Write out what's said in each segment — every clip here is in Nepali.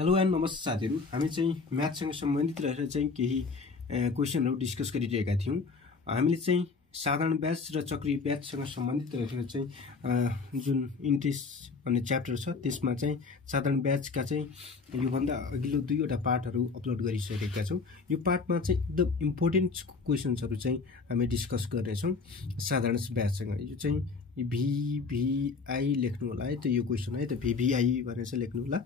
हेलो एन्ड नमस्ते साथीहरु, हामी चाहिँ म्याथसँग सम्बन्धित रहेर चाहिँ केही क्वेशनहरु डिस्कस गरिरहेका थियौं। हामीले चाहिँ साधारण ब्याज र चक्रीय ब्याजसँग सम्बन्धित रहेर चाहिँ जुन इन्ट्रेस्ट भन्ने च्याप्टर छ त्यसमा चाहिँ साधारण ब्याजका चाहिँ यो भन्दा अघिल्लो दुईवटा पार्टहरु अपलोड गरिसकेका छौं। यो पार्टमा चाहिँ एकदम इम्पोर्टेन्ट क्वेशन्सहरु चाहिँ हामी डिस्कस गर्ने छौं साधारण ब्याजसँग। यो चाहिँ VVI लेख्नु होला है, त यो क्वेशन है, त VVI भनेर चाहिँ लेख्नु होला।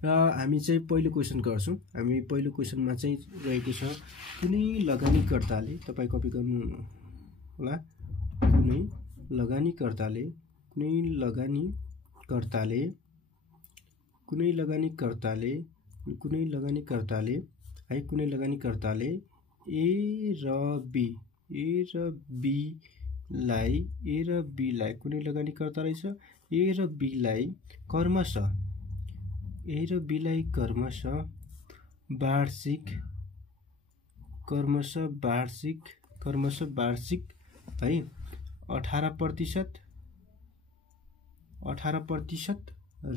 र हामी चाहिँ पहिलो क्वेशन गर्छौं। हामी पहिलो क्वेशनमा चाहिँ रहेको छ कुनै लगानीकर्ताले, तपाई कपी गर्नु होला, कुनै लगानीकर्ताले A र B लाई कुनै लगानीकर्ता रहेछ A र B लाई क्रमशः वार्षिक है 18%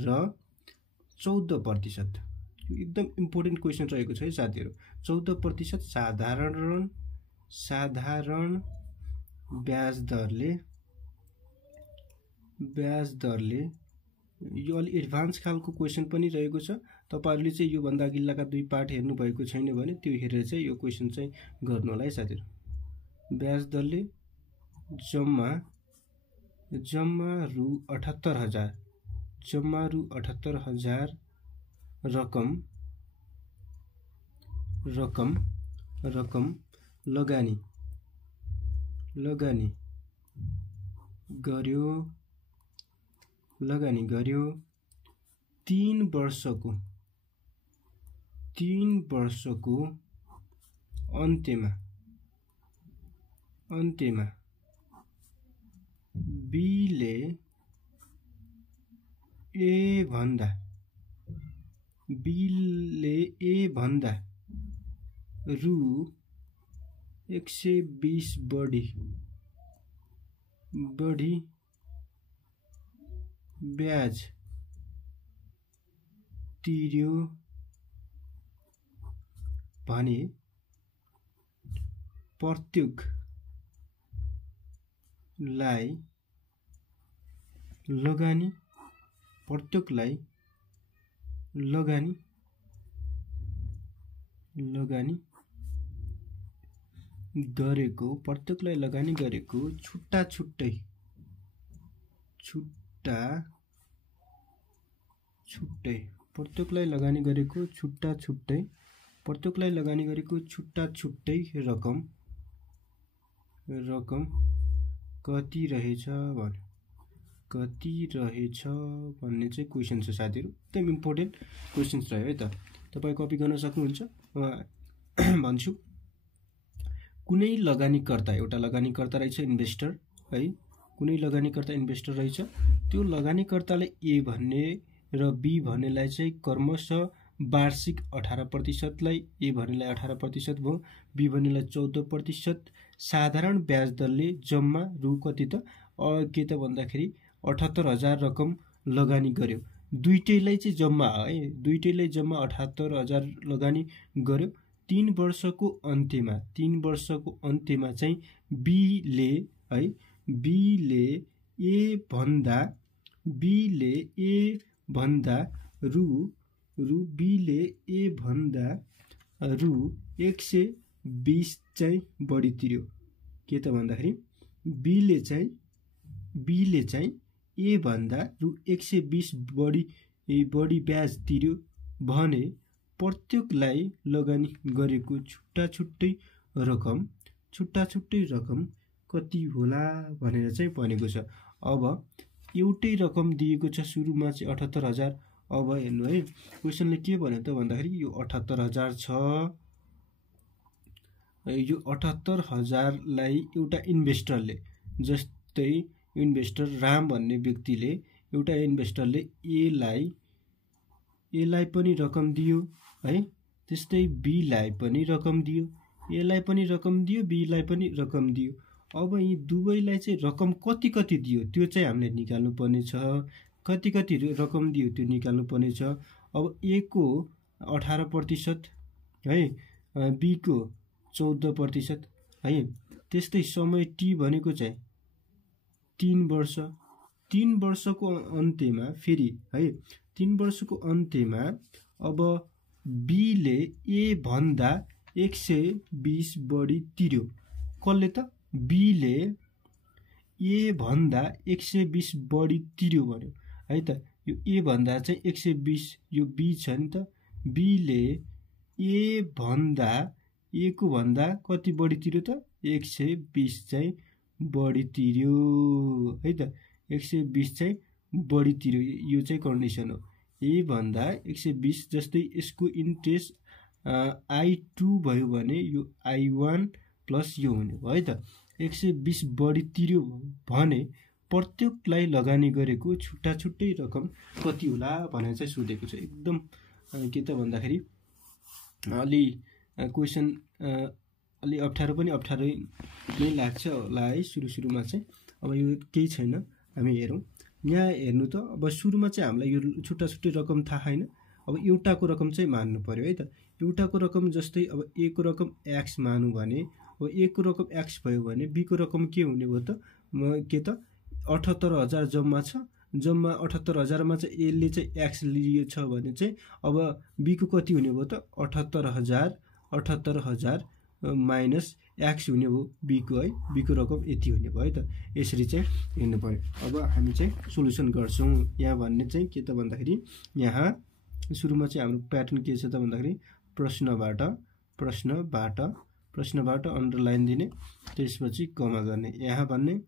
र 14%। यो एकदम इम्पोर्टेन्ट क्वेशन रहेको छ है साथीहरु। 14% साधारण ब्याज दरले यो अलि एडभान्स खालको क्वेशन पनि रहेको छ। तपाईहरुले चाहिँ यो भन्दा अघिल्लाका दुई पार्ट हेर्नु भएको छैन भने त्यो हेरेर चाहिँ यो क्वेशन चाहिँ गर्नु होला है साथीहरु। ब्याज दरले जम्मा रु 78,000 रकम लगानी गर्यो 3 वर्षको अन्त्यमा B ले A भन्दा रु 120 बढी ब्याज तिर्यो भने प्रत्येकलाई लगानी गरेको छुट्टा छुट्टै रकम कति रहेछ भन्ने चाहिँ क्वेशन छ साथीहरु। एकदम इम्पोर्टेन्ट क्वेशन्स रह्यो है त। तपाई कपी गर्न सक्नुहुन्छ। भन्छु कुनै लगानीकर्ता, एउटा लगानीकर्ता रहेछ इन्भेस्टर है, कुनै लगानीकर्ता इन्भेस्टर रहेछ। त्यो लगानीकर्ताले A भन्ने र B भन्नेलाई चाहिँ क्रमशः वार्षिक 18% लाई A भन्नेलाई 18% भयो, B भन्नेलाई 14% साधारण ब्याज दरले जम्मा रु कति त के त भन्दाखेरि 78,000 रकम लगानी गर्यो। दुईटैलाई चाहिँ जम्मा है, दुईटैलाई जम्मा 78,000 लगानी गर्यो। 3 वर्षको अन्त्यमा चाहिँ B ले A भन्दा रु 120 चाहिँ बढी तिर्यो। के त भन्दाखेरि B ले चाहिँ A भन्दा रु 120 बढी ब्याज तिर्यो भने प्रत्येकलाई लगानी गरेको छुट्टा छुट्टै रकम कति होला भनेर चाहिँ भनेको छ। अब एउटै रकम दिएको छ सुरुमा चाहिँ 78,000। अब हेर्नु है क्वेशनले के भन्यो त भन्दाखेरि यो 78,000 छ। यो 78,000 लाई एउटा इन्भेस्टरले, जस्तै इन्भेस्टर राम भन्ने व्यक्तिले, एउटा इन्भेस्टरले A लाई पनि रकम दियो है, त्यस्तै B लाई पनि रकम दियो, A लाई पनि रकम दियो, B लाई पनि रकम दियो। अब यी दुवैलाई चाहिँ रकम कति दियो त्यो चाहिँ हामीले निकाल्नु पर्ने छ। कति कति रकम दियो त्यो निकाल्नु पर्ने छ। अब ए को 18% है, बी को 14% है। त्यस्तै समय टी भनेको चाहिँ 3 वर्ष। 3 वर्षको अन्त्यमा फेरि है, 3 वर्षको अन्त्यमा अब बी ले ए भन्दा 120 बढी तिर्यो। कसले त? बी ले ए भन्दा 120 बढी तिर्यो भन्यो है त। यो ए भन्दा चाहिँ 120, यो बी छ नि त। बी ले ए भन्दा ए को भन्दा कति बढी तिर्यो त? 120 चाहिँ बढी तिर्यो है त। 120 चाहिँ बढी तिर्यो, यो चाहिँ कन्डिसन हो। ए भन्दा 120, जस्तै यसको इन्ट्रेस्ट I2 भयो भने यो I1 प्लस यो हुने भयो है त। 120 बढी तिर्यो भने प्रत्येकलाई लगानी गरेको छुट्टा छुट्टै रकम कति होला भनेर चाहिँ सोधेको छ। एकदम के त भन्दाखेरि अलि क्वेसन अलि अप्ठ्यारो पनि अप्ठ्यारो नै लाग्छ होला है सुरुमा चाहिँ। अब यो केही छैन, हामी हेरौँ यहाँ। हेर्नु त अब सुरुमा चाहिँ हामीलाई यो छुट्टा छुट्टै रकम थाहा छैन। अब एउटाको रकम चाहिँ मान्नु पर्यो है त। एउटाको रकम जस्तै अब ए को रकम एक्स मानु भने, अब ए को रकम एक्स भयो भने बी को रकम के हुने भयो त? के त 78,000 जम्मा छ। जम्मा 78,000 चाहिँ एले चाहिँ एक्स लिएको छ भने चाहिँ अब बी को कति हुने भयो त? 78,000 माइनस एक्स हुने भयो बी को है। बी को रकम यति हुने भयो है त। यसरी चाहिँ हेर्नु पर्यो। अब हामी चाहिँ सोल्युसन गर्छौँ। यहाँ भन्ने चाहिँ के त भन्दाखेरि यहाँ सुरुमा चाहिँ हाम्रो प्याटर्न के छ त भन्दाखेरि प्रश्नबाट अन्डरलाइन दिने, त्यसपछि कमा गर्ने। यहाँ भन्ने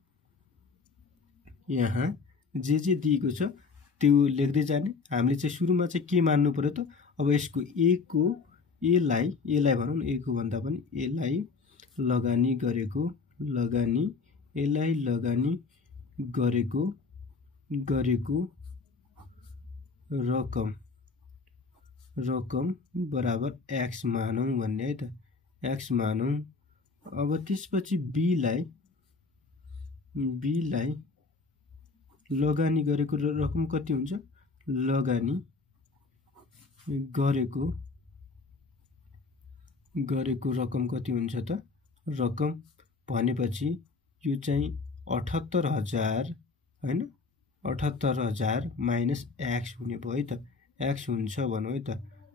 यहाँ जे दिएको छ त्यो लेख्दै जाने। हामीले चाहिँ सुरुमा चाहिँ के मान्नु पर्यो त? अब यसको एलाई भनौँ न, ए को भन्दा पनि एलाई लगानी गरेको रकम बराबर एक्स मानौँ भन्ने है त। एक्स मानौँ। अब त्यसपछि बीलाई लगानी गरेको रकम कति हुन्छ? लगानी गरेको रकम कति हुन्छ त? रकम भनेपछि यो चाहिँ 78,000 हैन, 78,000 माइनस एक्स हुने भयो है त। एक्स हुन्छ भनौँ है त।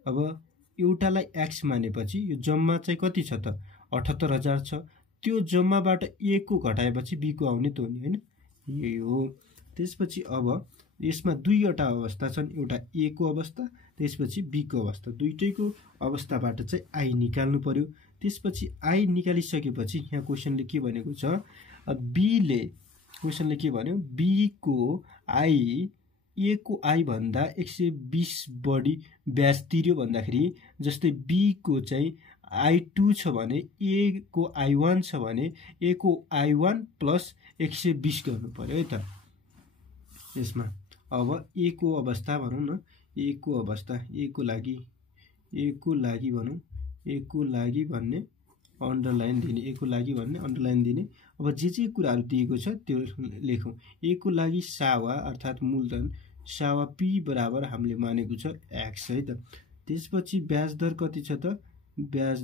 अब एउटालाई एक्स मानेपछि यो जम्मा चाहिँ कति छ त? 78,000 छ। त्यो जम्माबाट ए को घटाएपछि बी को आउने त हो नि हैन, यही हो। त्यसपछि अब यसमा दुईवटा अवस्था छन्, एउटा ए को अवस्था त्यसपछि बी को अवस्था। दुईटैको अवस्थाबाट चाहिँ आई निकाल्नु पर्यो। त्यसपछि आई निकालिसकेपछि यहाँ क्वेसनले के भनेको छ? क्वेसनले के भन्यो? बी को आई ए को आई भन्दा 120 बढी ब्याज तिर्यो भन्दाखेरि, जस्तै बी को चाहिँ I2 छ भने ए को I1 छ भने ए को I1 प्लस 120 गर्नु पर्यो है त यसमा। अब ए को अवस्था भनौँ न, ए को अवस्था, ए को लागि भनौँ, ए को लागि भन्ने अन्डरलाइन दिने, ए को लागि भन्ने अन्डरलाइन दिने। अब जे कुराहरू दिएको छ त्यो लेखौँ। ए को लागि सावा अर्थात् मूलधन सावा पी बराबर हामीले मानेको छ एक्स है त। त्यसपछि ब्याज दर कति छ त? ब्याज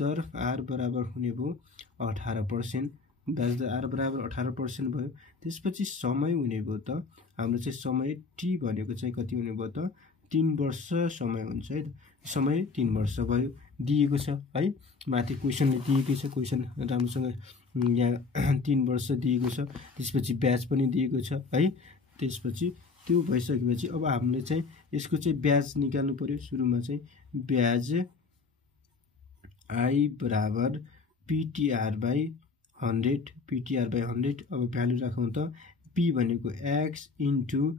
दर आर बराबर हुने भयो 18%। ब्याज दर आर बराबर 18% भयो। त्यसपछि समय हुने भयो त हाम्रो चाहिँ समय टी भनेको चाहिँ कति हुने भयो त? 3 वर्ष समय हुन्छ है त। समय 3 वर्ष भयो, दिएको छ है। माथि क्वेसनले दिएकै छ, क्वेसन राम्रोसँग यहाँ 3 वर्ष दिएको छ। त्यसपछि ब्याज पनि दिएको छ है। त्यसपछि त्यो भइसकेपछि अब हामीले चाहिँ यसको चाहिँ ब्याज निकाल्नु पर्यो। सुरुमा चाहिँ ब्याज आई बराबर पिटिआर बाई 100। अब भ्यालु राखौँ त पी भनेको एक्स इन्टु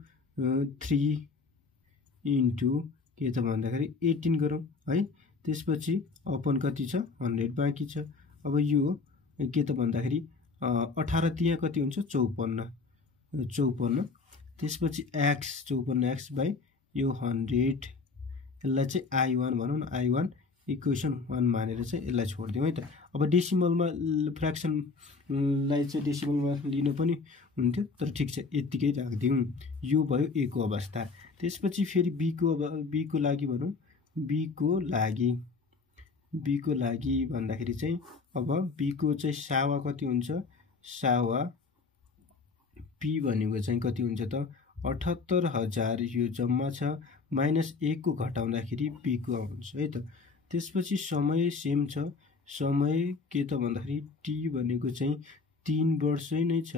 3 इन्टु के त भन्दाखेरि 18 गरौँ है। त्यसपछि अपन कति छ? 100 बाँकी छ। अब यो के त भन्दाखेरि 18 तिहाँ कति हुन्छ? 54। त्यसपछि एक्स 54 एक्स बाई यो 100, यसलाई चाहिँ I1 भनौँ न, I1 इक्वेसन 1 मानेर चाहिँ यसलाई छोडिदिउँ है त। अब डेसिमलमा फ्र्याक्सनलाई चाहिँ डेसिमलमा लिन पनि हुन्थ्यो, तर ठिक छ यत्तिकै राखिदिउँ। यो भयो ए को अवस्था। त्यसपछि फेरि बी को लागि भनौँ, बी को लागि भन्दाखेरि चाहिँ अब बी को चाहिँ सावा कति हुन्छ, सावा पी भनेको चाहिँ कति हुन्छ त 78,000 यो जम्मा छ, माइनस 1 को घटाउँदाखेरि बी को आउँछ है त। त्यसपछि समय सेम छ, समय के त भन्दाखेरि टी भनेको चाहिँ 3 वर्ष नै छ,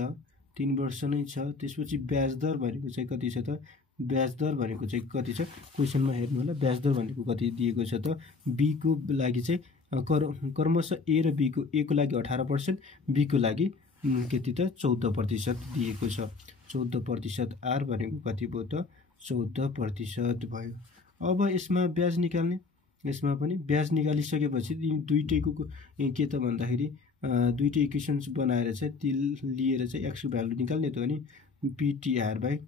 3 वर्ष नै छ। त्यसपछि ब्याज दर भनेको चाहिँ कति छ त, ब्याज दर भनेको चाहिँ कति छ क्वेसनमा हेर्नु होला। ब्याज दर भनेको कति दिएको छ त, बी को लागि चाहिँ क्रमशः ए र बी को, ए को लागि 18%, बी को लागि कति त 14% दिएको छ। 14% आर भनेको कति भयो त 14% भयो। अब यसमा ब्याज निकाल्ने, यसमा पनि ब्याज निकालिसकेपछि दुईटैको के त भन्दाखेरि दुईटै इक्वेसन्स बनाएर चाहिँ ती लिएर चाहिँ एक्स को भ्यालु निकाल्ने त हो नि। पिटिआर बाई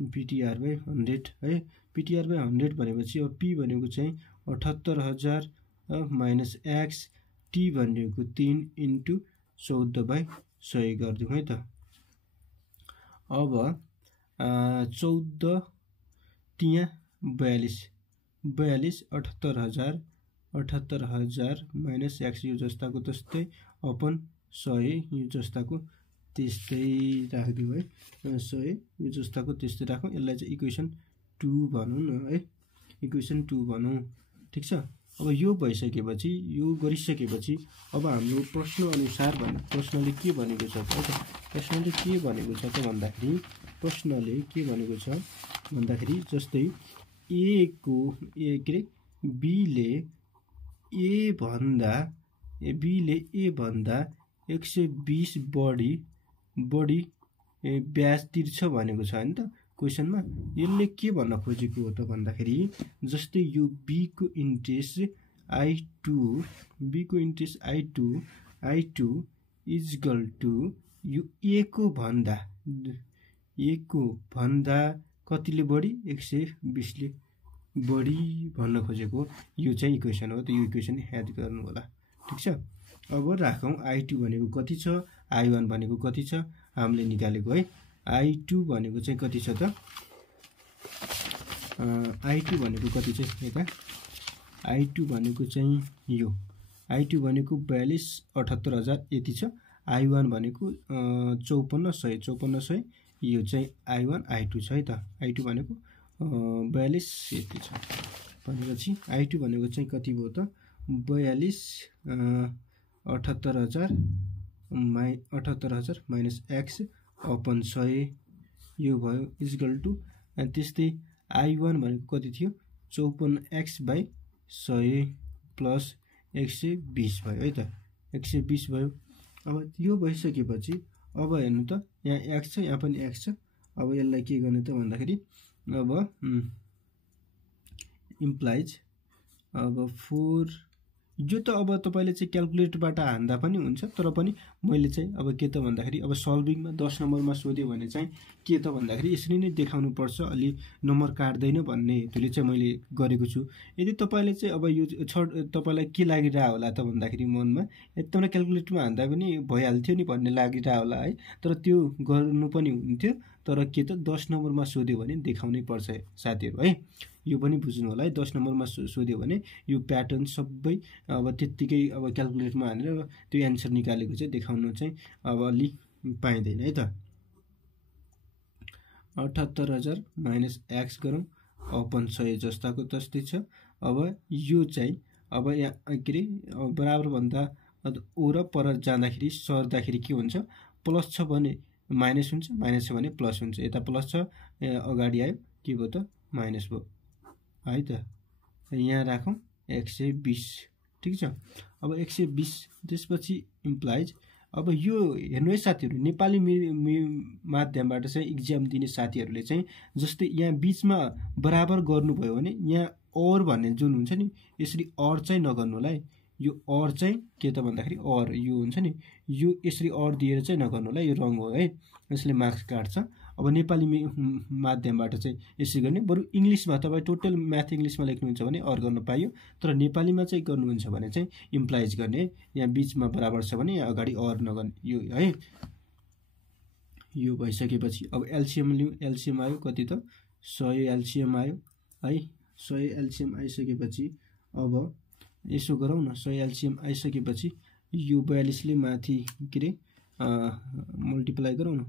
100 है। पिटिआर बाई 100 भनेपछि अब पी भनेको चाहिँ 78,000 माइनस एक्स, टी भनेको 3 × 14/100 गरिदिउँ है त। अब 14 तिया 42 78,000 माइनस एक्स यो जस्ताको तस्तै अपन 100 यो जस्ताको त्यस्तै राखिदिउँ है। 100 यो जस्ताको त्यस्तै राखौँ। यसलाई चाहिँ इक्वेसन 2 भनौँ न है, इक्वेसन 2 भनौँ। ठिक छ। अब यो भइसकेपछि, यो गरिसकेपछि अब हाम्रो प्रश्न अनुसार प्रश्नले के भनेको छ त, प्रश्नले के भनेको छ त भन्दाखेरि, प्रश्नले के भनेको छ भन्दाखेरि जस्तै ए के रे बीले ए भन्दा 120 बढी ब्याज तिर्छ भनेको छ हैन त क्वेसनमा। यसले के भन्न खोजेको हो त भन्दाखेरि जस्तै यो बी को इन्ट्रेस्ट I2 इजकल टु यो ए को भन्दा कतिले बढी 120 ले बढी भन्न खोजेको यो चाहिँ इक्वेसन हो। त यो इक्वेसन याद गर्नु होला। ठिक छ। अब राखौँ I2 भनेको कति छ, I1 भनेको कति छ हामीले निकालेको है। I2 भनेको चाहिँ कति छ त, I2 भनेको कति छ यता, I2 भनेको चाहिँ यो I2 भनेको 42,78,000 यति छ। I1 भनेको 54,100 यो चाहिँ I1 I2 छ है त। I2 भनेको 42 यति छ भनेपछि I2 भनेको चाहिँ कति भयो त 78,000 माइनस एक्स अपन 100 यो भयो इजकल टु, त्यस्तै I1 भनेको कति थियो 54x/100 प्लस 120 भयो है त, 120 भयो। अब यो भइसकेपछि अब हेर्नु त यहाँ x छ, यहाँ पनि x छ। अब यसलाई के गर्ने त भन्दाखेरि अब इम्प्लाइज अब 4 यो त अब तपाईले चाहिँ क्याल्कुलेटरबाट हान्दा पनि हुन्छ, तर पनि मैले चाहिँ अब के त भन्दाखेरि अब सल्भिङमा 10 नम्बरमा सोध्यो भने चाहिँ के त भन्दाखेरि यसरी नै देखाउनु पर्छ, अलि नम्बर काट्दैन भन्ने हेतुले चाहिँ मैले गरेको छु। यदि तपाईले चाहिँ अब यो तपाईलाई के लागिरा होला त भन्दाखेरि मनमा एकदमै क्याल्कुलेटरमा हान्दा पनि भइहाल्थ्यो नि भन्ने लागिरा होला है, तर त्यो गर्नु पनि हुन्थ्यो। तर के त 10 नम्बरमा सोध्यो भने देखाउनै पर्छ साथीहरु है, यो पनि बुझ्नु होला है। 10 नम्बरमा सोध्यो भने यो प्याटर्न सबै अब त्यतिकै अब क्याल्कुलेटरमा हानेर त्यो एन्सर निकालेको चाहिँ देखाउन चाहिँ अब अलि पाइँदैन है त। 78,000 माइनस एक्स गरौँ अपन 100 जस्ताको तस्तै छ। अब यो चाहिँ अब यहाँ के रे बराबर भन्दा ओ र पर जाँदाखेरि सर्दाखेरि के हुन्छ, प्लस छ भने माइनस हुन्छ, माइनस छ भने प्लस हुन्छ। यता प्लस छ अगाडि आयो के भयो त माइनस भयो है त। यहाँ राखौँ 120 ठीक छ। अब 120 त्यसपछि इम्प्लाइज अब यो हेर्नु है साथीहरु, नेपाली माध्यमबाट चाहिँ इक्जाम दिने साथीहरुले चाहिँ जस्तै यहाँ बीचमा बराबर गर्नुभयो भने यहाँ और भन्ने जुन हुन्छ नि यसरी और चाहिँ नगर्नु होला है। यो और चाहिँ के त भन्दाखेरि और यो हुन्छ नि यो यसरी और दिएर चाहिँ नगर्नु होला, यो रङ हो है, यसले मार्क्स काट्छ। अब नेपाली माध्यमबाट चाहिँ यसै गर्ने, बरु इङ्ग्लिसमा तपाईँ टोटल म्याथ इङ्ग्लिसमा लेख्नुहुन्छ भने अर गर्न पाइयो, तर नेपालीमा चाहिँ गर्नुहुन्छ भने चाहिँ इम्प्लाइज गर्ने, यहाँ बिचमा बराबर छ भने यहाँ अगाडि अर नगर्ने, यो है। यो भइसकेपछि अब एलसिएम लिउँ, एलसिएम आयो कति त 100 एलसिएम आयो है। 100 एलसिएम आइसकेपछि अब यसो गरौँ न, 100 एलसिएम आइसकेपछि यो 42 ले माथि के रे मल्टिप्लाई गरौँ न,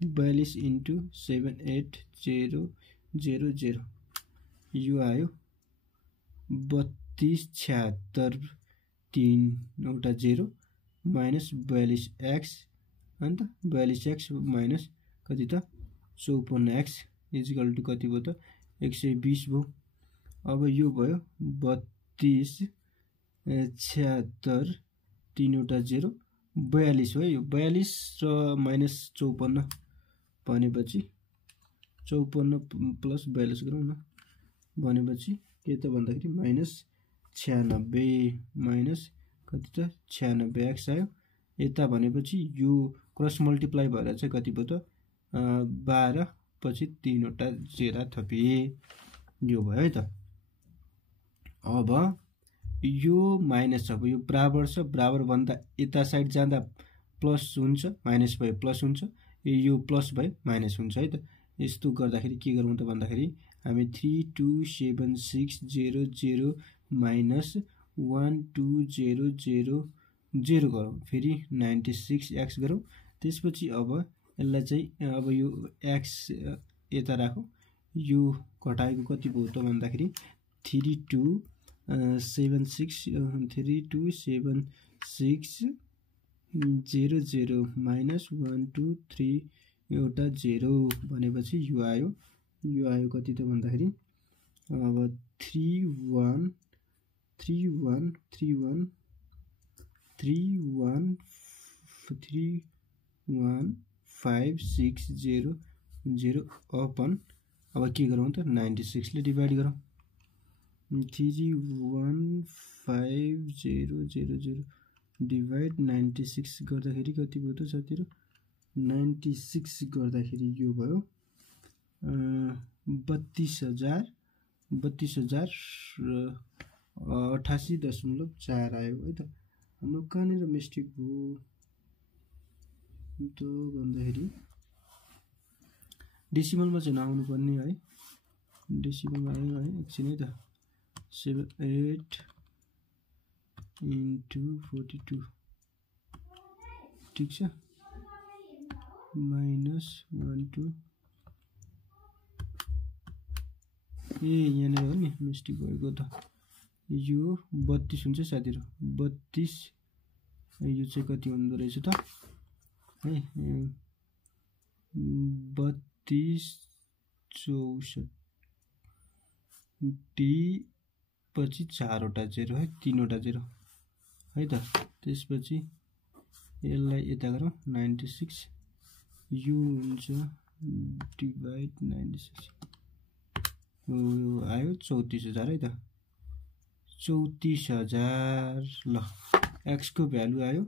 42 × 78000 यो आयो 3276 3 माइनस 42x अन्त 42x माइनस कति त 54x इजिकल टु कति भयो त 120 भयो। अब यो भयो 32 76 3 0 42 हो, यो 42 र माइनस 54 भनेपछि 54 प्लस 42 गरौँ न, भनेपछि के त भन्दाखेरि माइनस 96 माइनस कति त 96x आयो। यता भनेपछि यो क्रस मल्टिप्लाई भएर चाहिँ कति भयो त 12 पछि 3 वटा 0 थपिए, यो भयो है त। अब यो माइनस छ, अब यो बराबर छ, बराबर भन्दा यता साइड जाँदा प्लस हुन्छ, माइनस भयो प्लस हुन्छ, यो प्लस भयो माइनस हुन्छ है त। यस्तो गर्दाखेरि के गरौँ त भन्दाखेरि हामी 32760 माइनस 12000 गरौँ, फेरि 96x गरौँ। त्यसपछि अब यसलाई चाहिँ अब यो x यता राखौँ, यो घटाएको कति भयो त भन्दाखेरि 327600 माइनस 123 एउटा 0 भनेपछि यो आयो कति त भन्दाखेरि अब 31560 अपन अब के गरौँ त 96 ले डिभाइड गरौँ, 31500 डिभाइड 96 गर्दाखेरि कति भयो त साथीहरु, 96 गर्दाखेरि यो भयो 32,088.4 आयो है त। हाम्रो कहाँनिर मिस्टेक भयो त भन्दाखेरि डेसिमलमा चाहिँ नआउनु पर्ने है, डेसिमलमा आयो है, एकछिन है त। 78 × 42 ठीक छ, माइनस 12 यहाँनिर हो नि मिस्टेक भएको त, यो 32 हुन्छ साथीहरु, 32 यो चाहिँ कति हुँदो रहेछ त है, 32 64 पछि 4 वटा 0 है, 3 वटा 0 है त। त्यसपछि यसलाई यता गरौँ 96 यो हुन्छ डिभाइड 96 आयो 34000 है त, 34000 ल x को भ्यालु आयो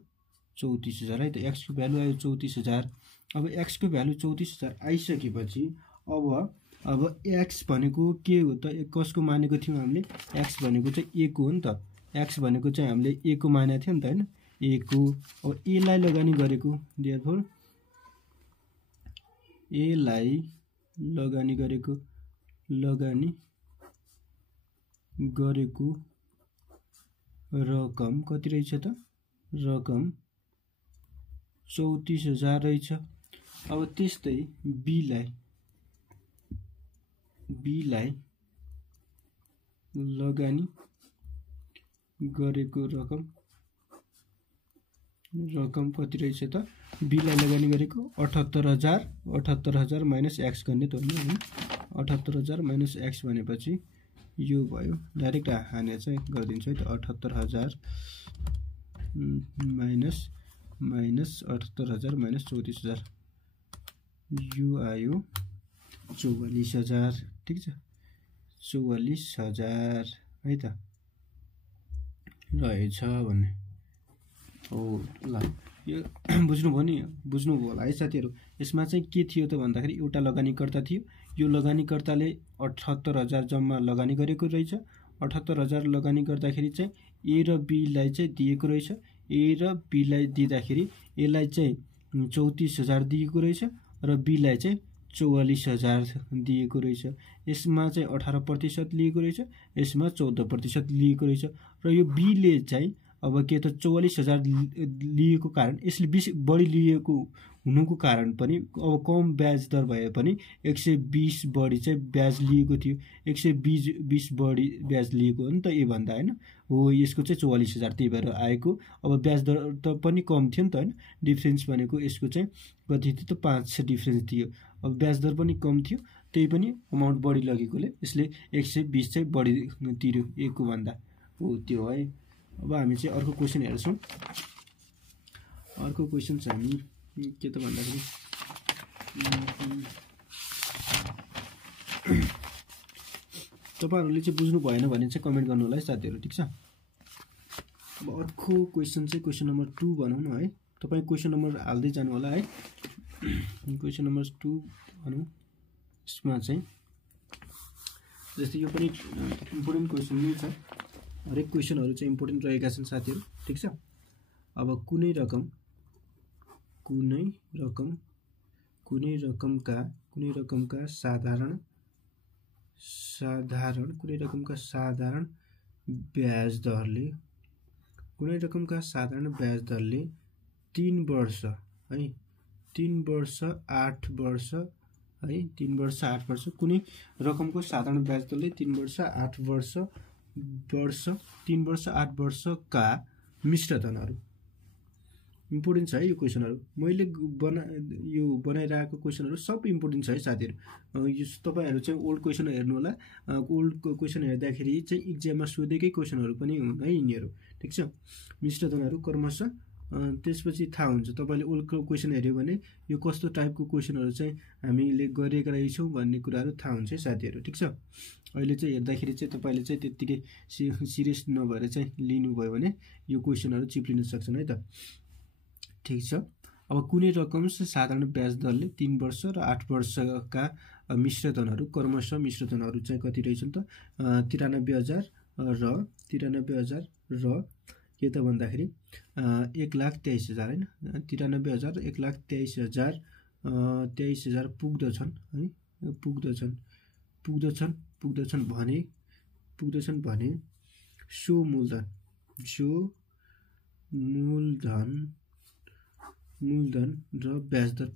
34000 है त, x को भ्यालु आयो 34000। अब x को भ्यालु 34000 आइसकेपछि अब x भनेको के हो त, कसको मानेको थियौं हामीले, x भनेको चाहिँ a को हो नि त, x भनेको चाहिँ हामीले a को मानेको थियौं नि त हैन, a को। अब a लाई लगानी गरेको, देयरफोर a लाई लगानी गरेको रकम कति रहेछ त, रकम 34000 रहेछ। अब त्यस्तै b लाई लगानी गरेको रकम कति रहेछ त, b लाई लगानी गरेको 78000 माइनस x गर्ने त हो नि, 78000 माइनस x भनेपछि यो भयो, डाइरेक्ट हाने चाहिँ गरिदिन्छु है त, 78000 माइनस 78000 माइनस 34000 यो आयो 44000 ठीक छ, 44000 है त रहेछ भन्ने हो ल। यो बुझ्नुभयो नि, बुझ्नुभयो होला है साथीहरू। यसमा चाहिँ के थियो त भन्दाखेरि एउटा लगानीकर्ता थियो, यो लगानीकर्ताले 78,000 जम्मा लगानी गरेको रहेछ। 78,000 लगानी गर्दाखेरि चाहिँ ए र बीलाई चाहिँ दिएको रहेछ। ए र बीलाई दिँदाखेरि एलाई चाहिँ 34,000 दिएको रहेछ र बीलाई चाहिँ 44,000 दिएको रहेछ। यसमा चाहिँ 18% लिएको रहेछ, यसमा 14% लिएको रहेछ। र यो बीले चाहिँ अब के त 44,000 लिएको कारण, यसले 20 बढी लिएको हुनुको कारण पनि अब कम ब्याज दर भए पनि 120 बढी चाहिँ ब्याज लिएको थियो। 120 बढी ब्याज लिएको हो नि त ए भन्दा, होइन हो। यसको चाहिँ 44,000 त्यही भएर आएको। अब ब्याज दर त पनि कम थियो नि त, होइन। डिफ्रेन्स भनेको यसको चाहिँ कति थियो त 5 डिफ्रेन्स थियो। अब ब्याज दर पनि कम थियो, त्यही पनि अमाउन्ट बढी लगेकोले यसले 120 चाहिँ बढी तिर्यो एको भन्दा हो, त्यो है। अब हामी चाहिँ अर्को क्वेसन हेर्छौँ। अर्को क्वेसन चाहिँ हामी के त भन्दाखेरि तपाईहरुले चाहिँ बुझ्नु भएन भने चाहिँ कमेन्ट गर्नु होला है साथीहरु, ठीक छ। अब अर्को क्वेसन चाहिँ क्वेसन नम्बर 2 भनौँ न है। तपाई क्वेसन नम्बर हाल्दै जानु होला है। क्वेसन नम्बर 2 भनौँ। यसमा चाहिँ जस्तै यो पनि इम्पोर्टेन्ट क्वेसन नै छ। हरेक क्वेसनहरु चाहिँ इम्पोर्टेन्ट रहेका छन् साथीहरु, ठीक छ। अब कुनै रकमका साधारण ब्याज दरले 3 वर्ष है, 3 वर्ष 8 वर्ष है, 3 वर्ष 8 वर्ष कुनै रकमको साधारण ब्याज दरले 3 वर्ष 8 वर्ष का मिश्र धनहरु। इम्पोर्टेन्ट छ है यो क्वेसनहरु। मैले बनाइरहेको क्वेसनहरु सब इम्पोर्टेन्ट छ है साथीहरु। यो तपाईहरु चाहिँ ओल्ड क्वेसन हेर्नु होला। ओल्ड क्वेसन हेर्दाखेरि चाहिँ एक्जाममा सोधेकै क्वेसनहरु पनि हुन् है यिनीहरु, ठीक छ। मिश्र धनहरु क्रमशः त्यसपछि थाहा हुन्छ। तपाईले ओल्ड क्वेसन हेर्यो भने यो कस्तो टाइपको क्वेसनहरु चाहिँ हामीले गरेका रहेछौं भन्ने कुराहरु थाहा हुन्छ है साथीहरु, ठीक छ। अहिले चाहिँ हेर्दाखेरि चाहिँ तपाईले चाहिँ त्यतिकै सिरियस नभएर चाहिँ लिनुभयो भने यो क्वेसनहरु चिप्लिन सक्छन् है त, ठीक छ। अब कुनै रकम साधारण ब्याज दरले 3 वर्ष र 8 वर्षका मिश्र धनहरु क्रमशः मिश्र धनहरु चाहिँ कति रहेछन् त 93,000 र के त भन्दाखेरि 1,23,000 हैन। 93,000 1,23,000 पुग्दछन् है, पुग्दछन् भने सो मूलधन र ब्याज दर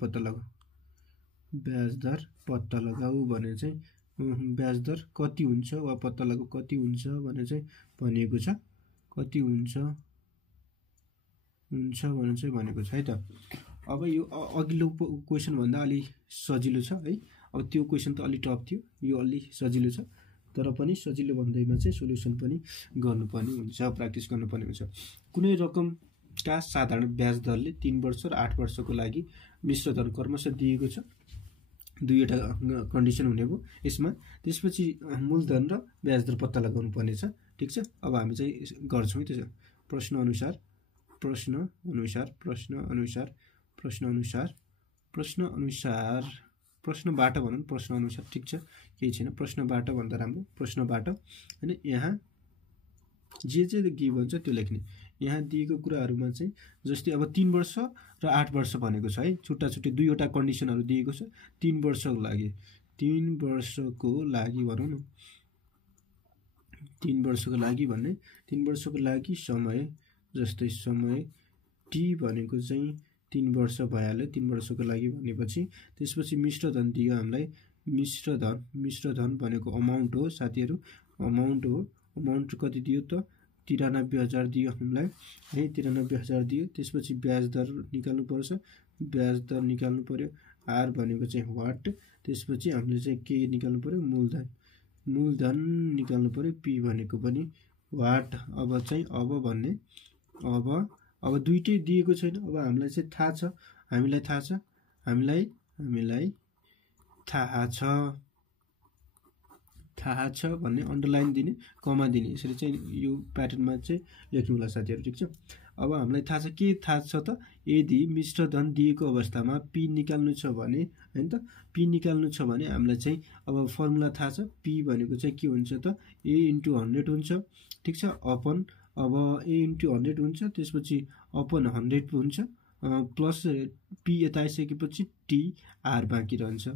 पत्ता लगाऊ भने चाहिँ ब्याज दर कति हुन्छ वा पत्ता लगाऊ कति हुन्छ भने चाहिँ भनेको छ। कति हुन्छ भने चाहिँ भनेको छ है त। अब यो अघिल्लो क्वेसन भन्दा अलि सजिलो छ है। अब त्यो क्वेसन त अलि टफ थियो, यो अलि सजिलो छ। तर पनि सजिलो भन्दैमा चाहिँ सोलुसन पनि गर्नुपर्ने हुन्छ, प्र्याक्टिस गर्नुपर्ने हुन्छ। कुनै रकमका साधारण ब्याज दरले 3 वर्ष र 8 वर्षको लागि मिश्र धन क्रमशः दिएको छ। दुईवटा कन्डिसन हुने भयो यसमा। त्यसपछि मूलधन र ब्याज दर पत्ता लगाउनु पर्ने छ, ठीक छ। अब हामी चाहिँ गर्छौं त्यसो। प्रश्नबाट भनौं, प्रश्न अनुसार, ठीक छ। केही छैन, प्रश्नबाट भन्दा राम्रो, प्रश्नबाट हैन। यहाँ जे गिभन छ त्यो लेख्ने। यहाँ दिएको कुराहरुमा चाहिँ जस्तै अब 3 वर्ष र 8 वर्ष भनेको छ है। छुट्टा-छुट्टै दुईवटा कन्डिसनहरु दिएको छ। 3 वर्षको लागि भनौं न, 3 वर्षको लागि भन्ने 3 वर्षको लागि समय, जस्तै समय t भनेको चाहिँ 3 वर्ष भइहाल्यो। 3 वर्षको लागि भनेपछि त्यसपछि मिश्र धन दियो हामीलाई। मिश्र धन भनेको अमाउन्ट हो साथीहरु, अमाउन्ट हो। अमाउन्ट कति दियो त 93,000 दियो हामीलाई है। 93,000 दियो। त्यसपछि ब्याज दर निकाल्नु पर्छ, ब्याज दर निकाल्नु पर्यो। आर भनेको चाहिँ व्हाट, त्यसपछि हामीले चाहिँ के निकाल्नु पर्यो, मूलधन निकाल्नु पर्यो। पी भनेको पनि व्हाट। अब चाहिँ अब दुईटै दिएको छैन। अब हामीलाई चाहिँ थाहा छ, हामीलाई थाहा छ थाहा छ भन्ने अन्डरलाइन दिने, कमा दिने, यसरी चाहिँ यो प्याटर्नमा चाहिँ लेख्नु होला साथीहरू। ठिक छ। अब हामीलाई थाहा छ, के थाहा छ त, यदि मिश्र धन दिएको अवस्थामा पी निकाल्नु छ भने, हैन त, पी निकाल्नु छ भने हामीलाई चाहिँ अब फर्मुला थाहा छ। पी भनेको चाहिँ के हुन्छ त, ए इन्टु 100 हुन्छ। ठिक छ। अपन अब ए इन्टु 100 हुन्छ, त्यसपछि अपन 100 हुन्छ, प्लस पी यता आइसकेपछि टी आर बाँकी रहन्छ।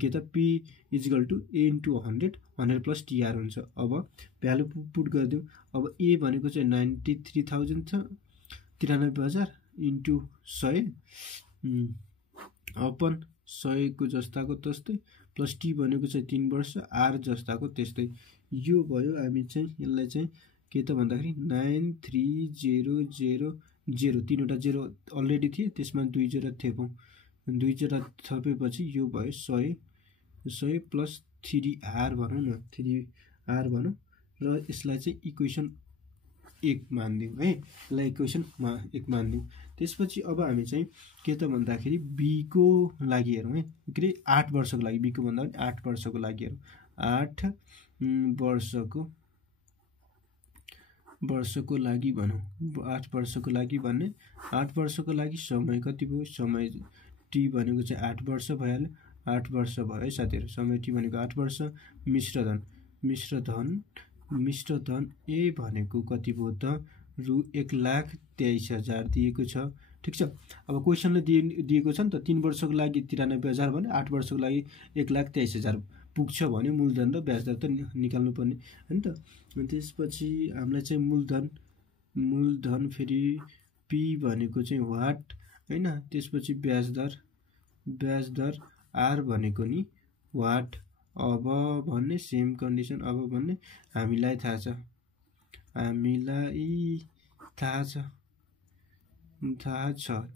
के त, P equal to A into 100 plus TR हुन्छ। अब भ्यालु पुट गरिदिउँ। अब ए भनेको चाहिँ 93,000 छ, 93,000 इन्टु 100 अपन 100 को जस्ताको तस्तै, प्लस टी भनेको चाहिँ 3 वर्ष, आर जस्ताको त्यस्तै। यो भयो। हामी चाहिँ यसलाई चाहिँ के त भन्दाखेरि 93,000 तीनवटा जेरो अलरेडी थिए, त्यसमा 2 जेरो थेपौँ। 2 जेरो थपेपछि यो भयो 100 प्लस 3R भनौँ न, 3R भनौँ, र यसलाई चाहिँ इक्वेसन 1 मानिदिउँ है। यसलाई इक्वेसन 1 मानिदिउँ। त्यसपछि अब हामी चाहिँ के त भन्दाखेरि बी को लागि हेरौँ है। के अरे 8 वर्षको लागि, बी को भन्दा पनि 8 वर्षको लागि हेरौँ। 8 वर्षको लागि भनौँ। 8 वर्षको लागि भन्ने, 8 वर्षको लागि समय कति भयो, समय टी भनेको चाहिँ 8 वर्ष भइहाल्यो। 8 वर्ष भयो है साथीहरू। समय टी भनेको 8 वर्ष। मिश्र धन ए भनेको कति भयो त, रु 1,23,000 दिएको छ। ठिक छ। अब क्वेसनले दिएको छ नि त, 3 वर्षको लागि 93,000 भने 8 वर्षको लागि 1,23,000 पुग्छ भने मूलधन र ब्याज दर त निकाल्नु पर्ने हैन त। त्यसपछि हामीलाई चाहिँ मूलधन फेरि पी भनेको चाहिँ वाट हैन, त्यसपछि ब्याज दर आर भनेको नि वाट। अब भन्ने सेम कन्डिसन, अब भन्ने हामीलाई थाहा छ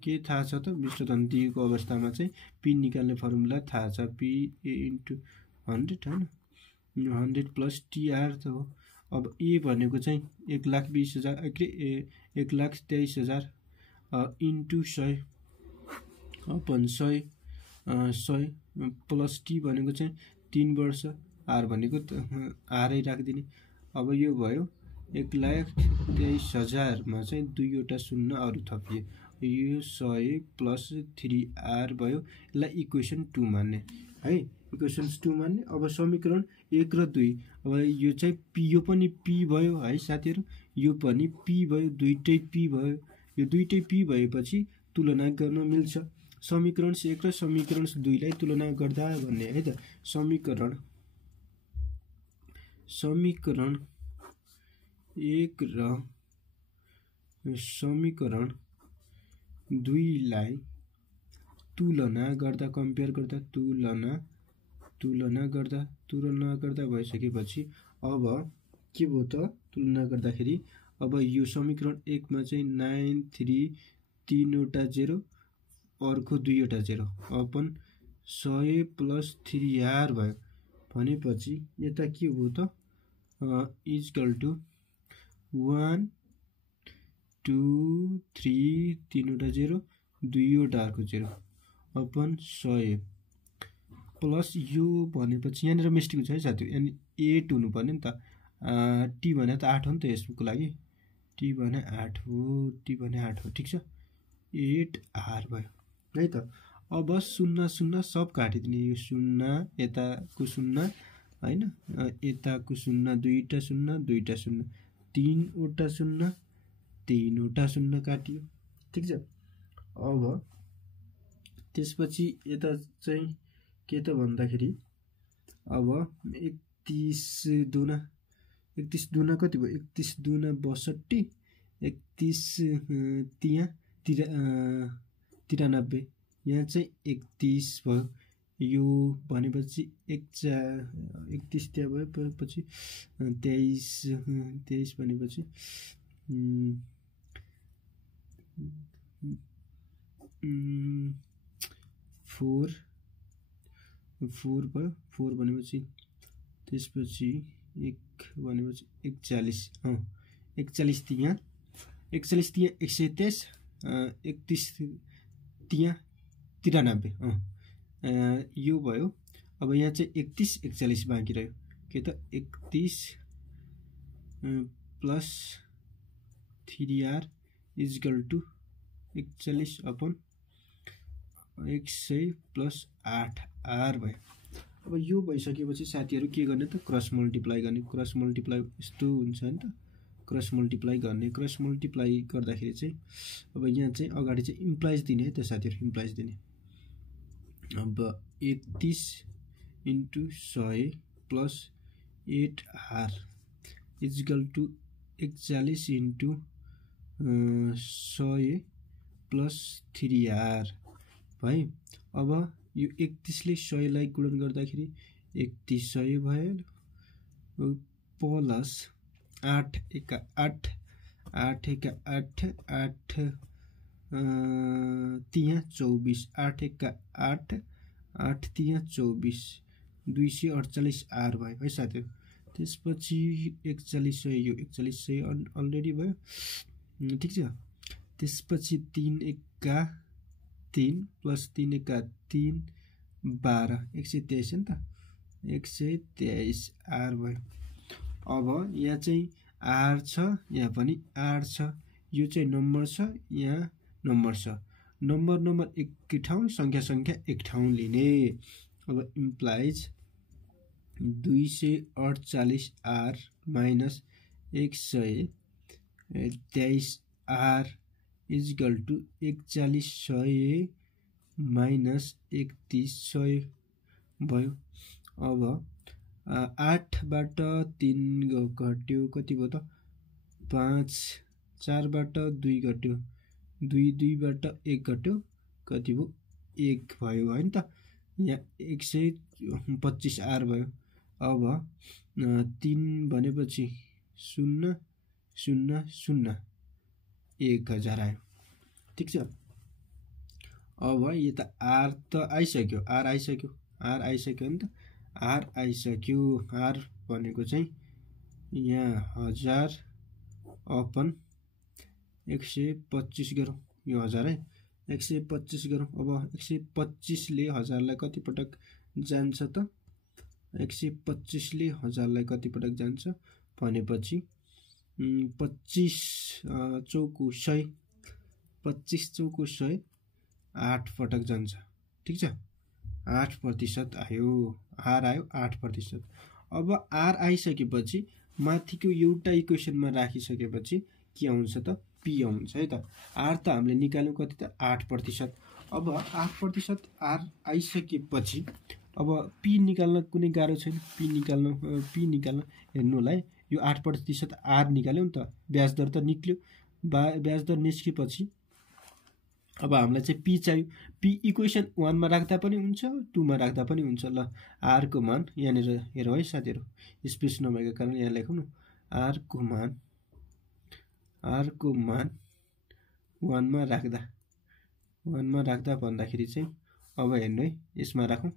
के थाहा छ त, मिश्र धन दिएको अवस्थामा चाहिँ पी निकाल्ने फर्मुला थाहा छ। पी ए इन्टु 100 हैन, 100 प्लस टीआर त हो। अब ए भनेको चाहिँ 1,20,000 1,23,000 इन्टु 100 अपन 100 प्लस टी भनेको चाहिँ 3 वर्ष, आर भनेको आरै राखिदिने। अब यो भयो 1,23,000 मा चाहिँ 2वटा शून्य अरू थपियो। यो 100 प्लस 3R भयो। यसलाई इक्वेसन 2 मान्ने है, इक्वेसन 2 मान्ने। अब समीकरण 1 र 2, अब यो चाहिँ पी, यो पनि पी भयो है साथीहरू, यो पनि पी भयो, दुईटै पी भयो। यो दुईटै पी भएपछि तुलना गर्न मिल्छ। समीकरण 1 र समीकरण 2 लाई तुलना गर्दा भन्ने है त, समीकरण 1 र समीकरण 2 लाई तुलना गर्दा, कम्पेयर गर्दा, तुलना गर्दा भइसकेपछि अब के भयो त, तुलना गर्दाखेरि अब यो समीकरण 1 मा चाहिँ 93 3वटा जेरो, अर्को 2वटा जेरो, अपन 100 प्लस 3R भयो भनेपछि यता के भयो त, इक्वल टु 1 2 3 3वटा जेरो, 2वटा अर्को जेरो, अपन 100 प्लस यो भनेपछि यहाँनिर मिस्टेक हुन्छ है साथी, यानी 8 हुनुपर्ने नि त। टी भने त 8 हो नि त, यसको लागि टी भने 8 हो, ठिक छ। 8R भयो है त। अब 0 0 सब काटिदिने, यो 0 यताको 0 हैन, यताको 0 दुईटा 0 दुईटा 0, 3वटा 0 3वटा 0 काटियो। ठिक छ। अब त्यसपछि यता चाहिँ के त भन्दाखेरि अब 31 दुना कति भयो, 31 दुना 62, 31 त्यहाँ 93, यहाँ चाहिँ 31 भयो। यो भनेपछि 31 त्यहाँ भएपछि 23 भनेपछि 4 भयो। 4 भनेपछि त्यसपछि 1 भनेपछि 41, 41 त्यहाँ 123, 31 त्यहाँ 93, यो भयो। अब यहाँ चाहिँ 31 41 बाँकी रह्यो, के त 31 plus 3r equal to 41 upon 100 plus 8r भयो। अब यो भइसकेपछि साथीहरु के गर्ने त क्रस मल्टिप्लाई गर्ने। क्रस मल्टिप्लाई यस्तो हुन्छ नि त, क्रस मल्टिप्लाई गर्ने। क्रस मल्टिप्लाई गर्दाखेरि चाहिँ अब यहाँ चाहिँ अगाडि चाहिँ इम्प्लाइज दिने है त साथीहरु, इम्प्लाइज दिने। अब 31 into 100 plus 8r equal to 41 into 100 plus 3r भाइ। अब यो 31 ले 100 लाई गुणन गर्दाखेरि 3100 भयो प्लस 8 एका 8 8 एका 8 8 तिया 24 8 एका 8 8 तिया 24 248r भयो है साथीहरु। त्यसपछि 4100 यो 4100 अलरेडी भयो, ठीक छ। त्यसपछि 3 एका 3 प्लस 3 एका 3 12 123 नि त 123r भयो। अब यहाँ चाहिँ r छ, यहाँ पनि r छ, यो चाहिँ नम्बर छ, यहाँ नम्बर छ। नम्बर नम्बर एक ठाउँ, संख्या संख्या एक ठाउँ लिने। अब implies 248r minus 123r equal to 4100 minus 3100 भयो। अब 8 बाट 3 घट्यो कति भयो त 5, 4 बाट 2 घट्यो 2, 2 बाट 1 घट्यो कति भयो 1 भयो हैन त। यहाँ 125r भयो। अब 3 भनेपछि 0 0 0 1000 आयो, ठीक छ। अब यता r त आइसक्यो, r आइसक्यो नि त, r आइसक्यो। r भनेको चाहिँ यहाँ 1000 अपन 125 गरौँ, यो 1000 है 125 गरौँ। अब 125 ले 1000 लाई कति पटक जान्छ त 125 ले 1000 लाई कति पटक जान्छ भनेपछि 25 चौको 100 25 चौको 100 8 पटक जान्छ, ठीक छ। 8% आयो, r आयो 8%। अब r आइसकेपछि माथिको एउटा इक्वेसनमा राखिसकेपछि के आउँछ त p आउँछ है त। r त हामीले निकाल्यौं कति त 8%। अब 8% r आइसकेपछि अब p निकाल्न कुनै गाह्रो छैन। p निकाल्न हेर्नु होला है, यो 8% r निकाल्यौं नि त, ब्याज दर त निक्ल्यो। ब्याज दर निस्केपछि अब हामीलाई चाहिँ p चाहियो। p इक्वेसन 1 मा राख्दा पनि हुन्छ, 2 मा राख्दा पनि हुन्छ। ल r को मान यहाँनिर हेरौँ है साथीहरु, स्पेस नभएको कारण यहाँ लेखौँ न। r को मान 1 मा राख्दा भन्दाखेरि चाहिँ अब हेर्नु है, यसमा राखौँ।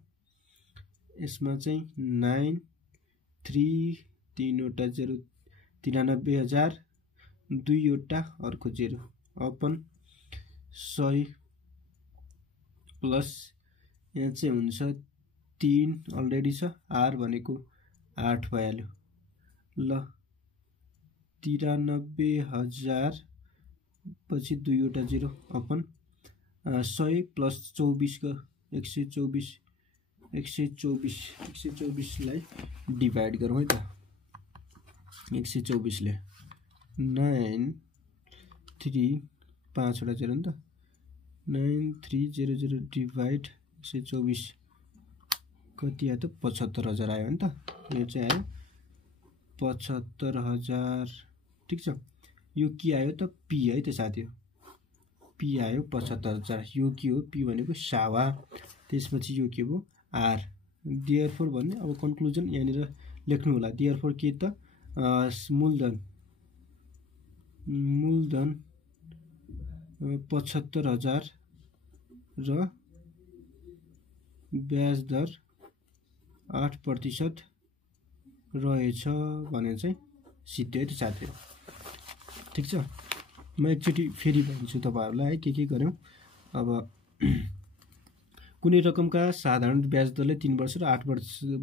यसमा चाहिँ 9 3 3 वटा 0 93000 2 वटा अर्को 0 अपन 100 प्लस यहाँ चाहिँ हुन्छ 3 अलरेडी छ, r भनेको 8 भइहाल्यो। ल 93000 पछि 2 वटा 0 अपन 100 प्लस 24 का 124 लाई डिवाइड गरौँ है त। 124 ले 9 3 5 वटा 0 नि त 9300 डिवाइड 124 कति आयो त 75000 आयो नि त। यो चाहिँ आयो 75000, ठीक छ। यो के आयो त p है त साथीहरु, p आयो 75000। यो के हो, p भनेको सावा। त्यसपछि यो के भयो r। देयरफोर भन्ने अब कन्क्लुजन यहाँनिर लेख्नु होला। देयरफोर के त मूलधन 75000 र ब्याज दर 8% रहेछ भने चाहिँ सिद्धै त साथीहरु, ठीक छ। म एकचोटी फेरि भन्छु तपाईहरुलाई है के गर्यौं। अब कुनै रकमका साधारण ब्याज दरले 3 वर्ष र 8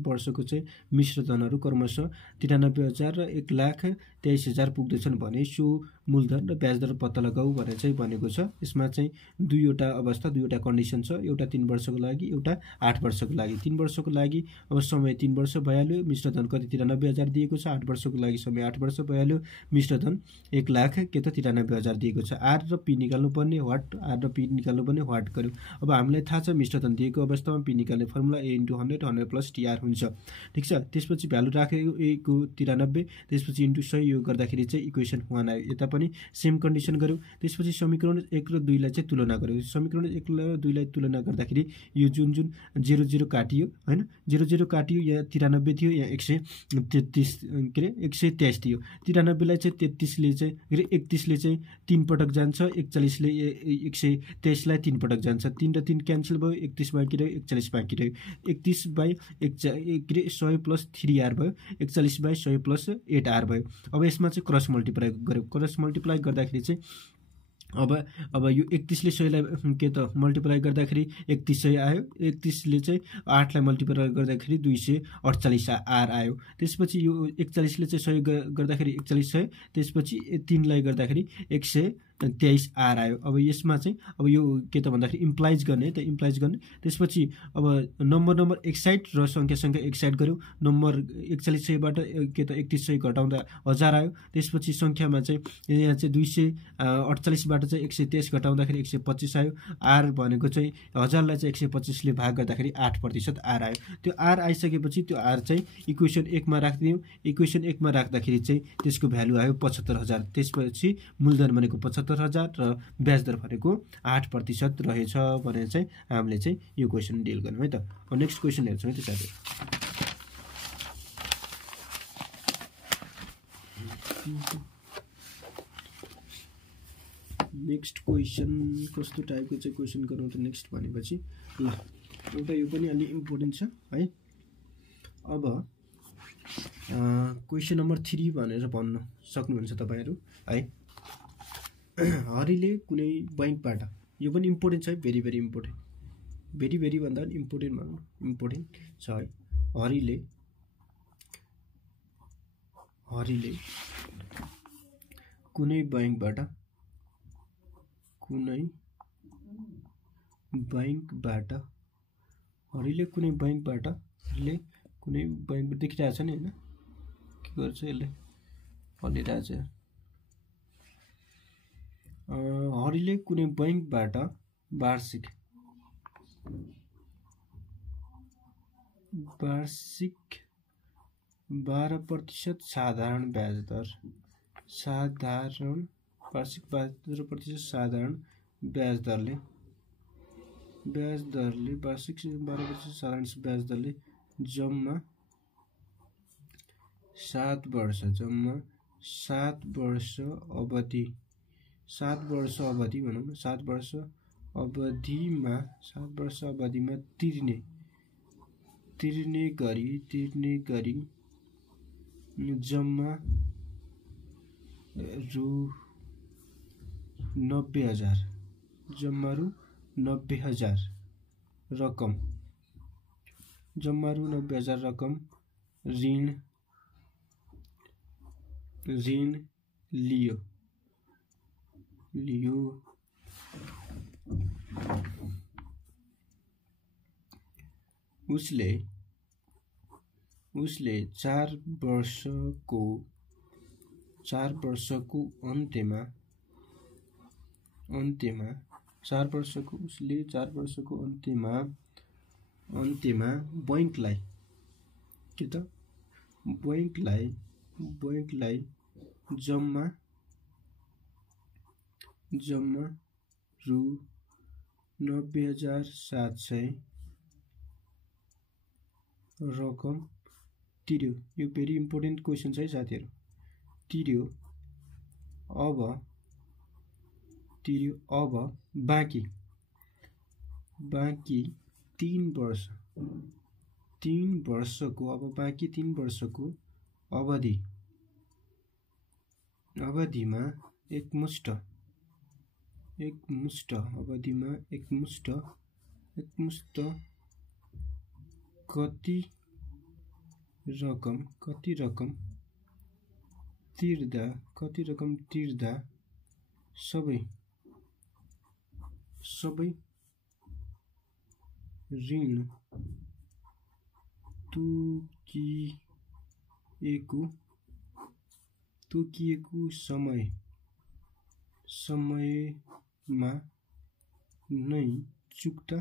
वर्षको चाहिँ मिश्र धनहरू क्रमशः 93,000 र 1,23,000 पुग्दैछन् भने सो मूलधन र ब्याज दर पत्ता लगाऊ भनेर चाहिँ भनेको छ। यसमा चाहिँ दुईवटा अवस्था, दुईवटा कन्डिसन छ, एउटा 3 वर्षको लागि, एउटा 8 वर्षको लागि। 3 वर्षको लागि अब समय 3 वर्ष भइहाल्यो, मिश्र धन कति 93,000 दिएको छ। 8 वर्षको लागि समय 8 वर्ष भइहाल्यो, मिश्र धन 1,93,000 दिएको छ। आर र पी निकाल्नु पर्ने, वाट आर र पी निकाल्नु पर्ने वाट गर्यो। अब हामीलाई थाहा छ मिश्र धन दिएको अवस्थामा पी निकाल्ने फर्मुला a × 100 100 + tr हुन्छ। ठिक छ। त्यसपछि भ्यालु राखेको a को 93, त्यसपछि इन्टु 100 यो गर्दाखेरि चाहिँ इक्वेसन 1 आयो। यता पनि सेम कन्डिसन गर्यो। त्यसपछि समीकरण 1 र 2 लाई चाहिँ तुलना गर्यो। समीकरण 1 र 2 लाई तुलना गर्दाखेरि यो जुन 0 0 काटियो हैन, 0 0 काटियो, यहाँ 93 थियो, यहाँ 133 के रे 123 थियो। 93 लाई चाहिँ 33 ले चाहिँ 31 ले चाहिँ 3 पटक जान्छ, 41 ले 123 लाई 3 पटक जान्छ। 3 र 3 क्यान्सल भयो, 31 बाँकी रह्यो, 41 बाँकी रह्यो। 31/100 + 3r भयो, 41/100 + 8r भयो। अब यसमा चाहिँ क्रस मल्टिप्लाई गर्यो। क्रस मल्टिप्लाई गर्दाखेरि चाहिँ अब यो 31 ले 100 लाई के त मल्टिप्लाई गर्दाखेरि 3100 आयो। 31 ले चाहिँ 8 लाई मल्टिप्लाई गर्दाखेरि 248 आर आयो। त्यसपछि यो 41 ले चाहिँ 100 गर्दाखेरि 4100, त्यसपछि 3 लाई गर्दाखेरि 123 आर आयो। अब यसमा चाहिँ अब यो के त भन्दाखेरि इम्प्लाइज गर्ने है त, इम्प्लाइज गर्ने। त्यसपछि अब नम्बर एक साइड र संख्या एक साइड गर्यो। नम्बर 4100 बाट के त 3100 घटाउँदा 1000 आयो। त्यसपछि संख्यामा चाहिँ यहाँ चाहिँ 248 बाट चाहिँ 123 घटाउँदाखेरि 125 आयो। आर भनेको चाहिँ 1000 लाई चाहिँ 125 ले भाग गर्दाखेरि 8% आर आयो। त्यो आर आइसकेपछि त्यो आर चाहिँ इक्वेसन 1 मा राख्दियौ। इक्वेसन 1 मा राख्दाखेरि चाहिँ त्यसको भ्यालु आयो 75000। त्यसपछि मूलधन भनेको 75000 र ब्याज दर भनेको 8% रहेछ भनेर चाहिँ हामीले चाहिँ यो क्वेसन डिल गर्यौं है त। अब नेक्स्ट क्वेसन हेर्छौं है त साथीहरु। नेक्स्ट क्वेसन कस्तो टाइपको चाहिँ क्वेसन गरौँ त नेक्स्ट भनेपछि ल एउटा यो पनि अलि इम्पोर्टेन्ट छ है। अब क्वेसन नम्बर 3 भनेर भन्न सक्नुहुन्छ तपाईहरु है। हरिले कुनै बैंकबाट, यो पनि इम्पोर्टेन्ट छ है, very very important, very very भन्दा इम्पोर्टेन्ट भनौं, इम्पोर्टेन्ट छ है। हरिले कुनै बैंकबाट हरिले कुनै बैंकबाट देखिरहेछ नि हैन, के गर्छ यसले भनिरहेछ। हरिले कुनै बैंकबाट वार्षिक 12% साधारण ब्याज दर, वार्षिक 12% साधारण ब्याज दरले वार्षिक 12% साधारण ब्याज दरले जम्मा 7 वर्ष अवधि भनौं न, 7 वर्ष अवधिमा तिर्ने गरी जम्मा रु 90,000 रकम ऋण लियो। उसले 4 वर्षको अन्त्यमा बैंकलाई जम्मा रु 90,700 रकम तिर्यो। यो भेरी इम्पोर्टेन्ट क्वेसन छ है साथीहरु। तिर्यो। अब बाँकी 3 वर्षको अवधिमा एकमुष्ट एकमुष्ट कति रकम तिर्दा सबै ऋण तोकिएको समयमा नै चुक्ता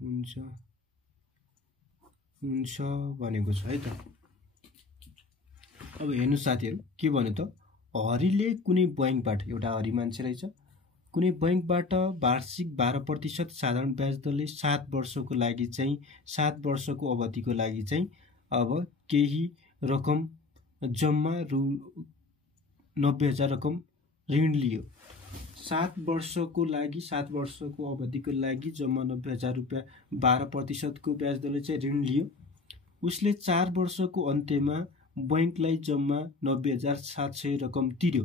हुन्छ भनेको छ है त। अब हेर्नु साथीहरु, के भन्यो त, हरिले कुनै बैंकबाट, एउटा हरि मान्छे रहेछ, कुनै बैंकबाट वार्षिक 12% साधारण ब्याज दरले 7 वर्षको लागि चाहिँ 7 वर्षको अवधिको लागि चाहिँ अब केही रकम जम्मा रु 90,000 रकम ऋण लियो। 7 वर्षको लागि 7 वर्षको अवधिको लागि जम्मा 90,000 रुपैयाँ 12% को ब्याज दरले चाहिँ ऋण लियो। उसले 4 वर्षको अन्त्यमा बैंकलाई जम्मा 90,700 रकम तिर्यो।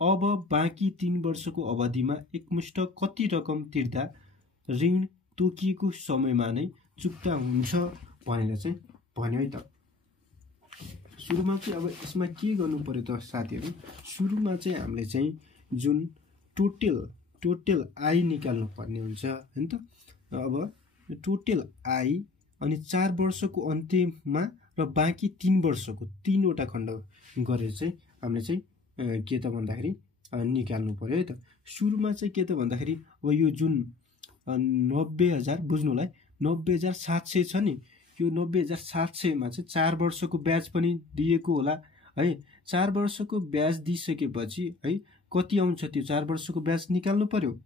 अब बाँकी 3 वर्षको अवधिमा एकमुष्ट कति रकम तिर्दा ऋण तोकिएको समयमा नै चुक्ता हुन्छ भनेर चाहिँ भन्यो है त। सुरुमा चाहिँ अब यसमा के गर्नु पर्यो त साथीहरु, सुरुमा चाहिँ हामीले चाहिँ जुन टोटल आय निकाल्नु पर्ने हुन्छ हैन त। अब टोटल आय अनि 4 वर्षको अन्त्यमा र बाँकी 3 वर्षको 3 वटा खण्ड गरेर चाहिँ हामीले चाहिँ के त भन्दाखेरि निकाल्नु पर्यो है त। सुरुमा चाहिँ के त भन्दाखेरि अब यो जुन 90,000 बुझ्नुलाई 90,700 छ नि, यो 90,700 मा चाहिँ 4 वर्षको ब्याज पनि दिएको होला है। 4 वर्षको ब्याज दिइसकेपछि है कति आउँछ त्यो 4 वर्षको ब्याज निकाल्नु पर्यो।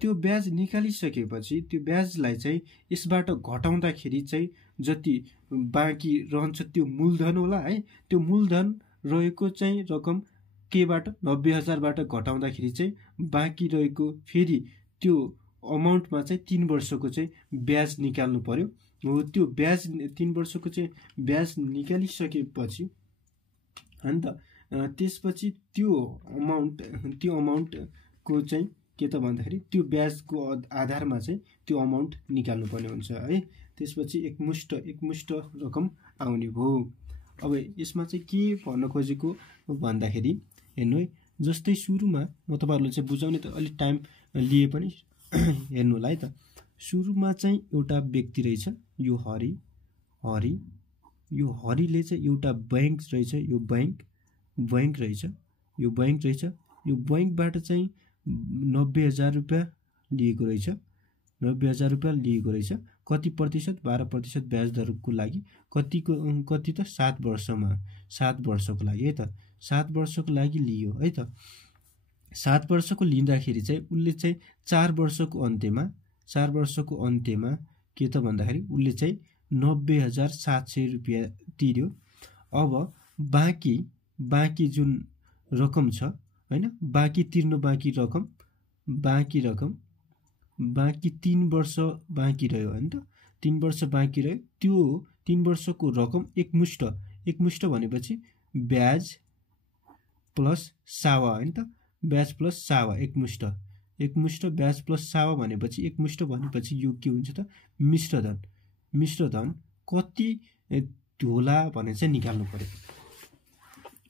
त्यो ब्याज निकालिसकेपछि त्यो ब्याजलाई चाहिँ यसबाट घटाउँदाखेरि चाहिँ जति बाँकी रहन्छ त्यो मूलधन होला है। त्यो मूलधन रहेको चाहिँ रकम केबाट 90,000 बाट घटाउँदाखेरि चाहिँ बाँकी रहेको फेरि त्यो अमाउन्टमा चाहिँ 3 वर्षको चाहिँ ब्याज निकाल्नु पर्यो। हो त्यो ब्याज 3 वर्षको चाहिँ ब्याज निकालिसकेपछि हैन त त्यसपछि त्यो अमाउन्ट को चाहिँ के त भन्दाखेरि त्यो ब्याजको आधारमा चाहिँ त्यो अमाउन्ट निकाल्नु पर्ने हुन्छ है। त्यसपछि एकमुष्ट रकम आउने भयो। अब यसमा चाहिँ के भन्न खोजेको भन्दाखेरि हेर्नु है, जस्तै सुरुमा म तपाईहरुले चाहिँ बुझाउने त अलि टाइम लिए पनि हेर्नुलाई त। सुरुमा चाहिँ एउटा व्यक्ति रहेछ, यो हरि यो हरिले चाहिँ एउटा बैंक रहेछ, यो बैंक रहेछ, यो बैंकबाट चाहिँ 90,000 रुपैयाँ लिएको रहेछ। 90,000 रुपैयाँ लिएको रहेछ। कति प्रतिशत? 12% ब्याज दरको लागि। कति त 7 वर्षमा, 7 वर्षको लागि है त। 7 वर्षको लागि लियो है त। 7 वर्षको लिँदाखेरि चाहिँ उले चाहिँ 4 वर्षको अन्त्यमा के त भन्दाखेरि उले चाहिँ 90,700 रुपैयाँ तिर्यो। अब बाँकी जुन रकम छ हैन, बाँकी तिर्नु बाँकी रकम बाँकी 3 वर्ष बाँकी रह्यो हैन त। 3 वर्ष बाँकी रह्यो। त्यो 3 वर्षको रकम एकमुष्ट भनेपछि ब्याज प्लस सावा हैन त। ब्याज प्लस सावा एकमुष्ट ब्याज प्लस सावा भनेपछि एकमुष्ट भनेपछि यो के हुन्छ त मिश्रधन कति होला भनेर चाहिँ निकाल्नु पर्यो।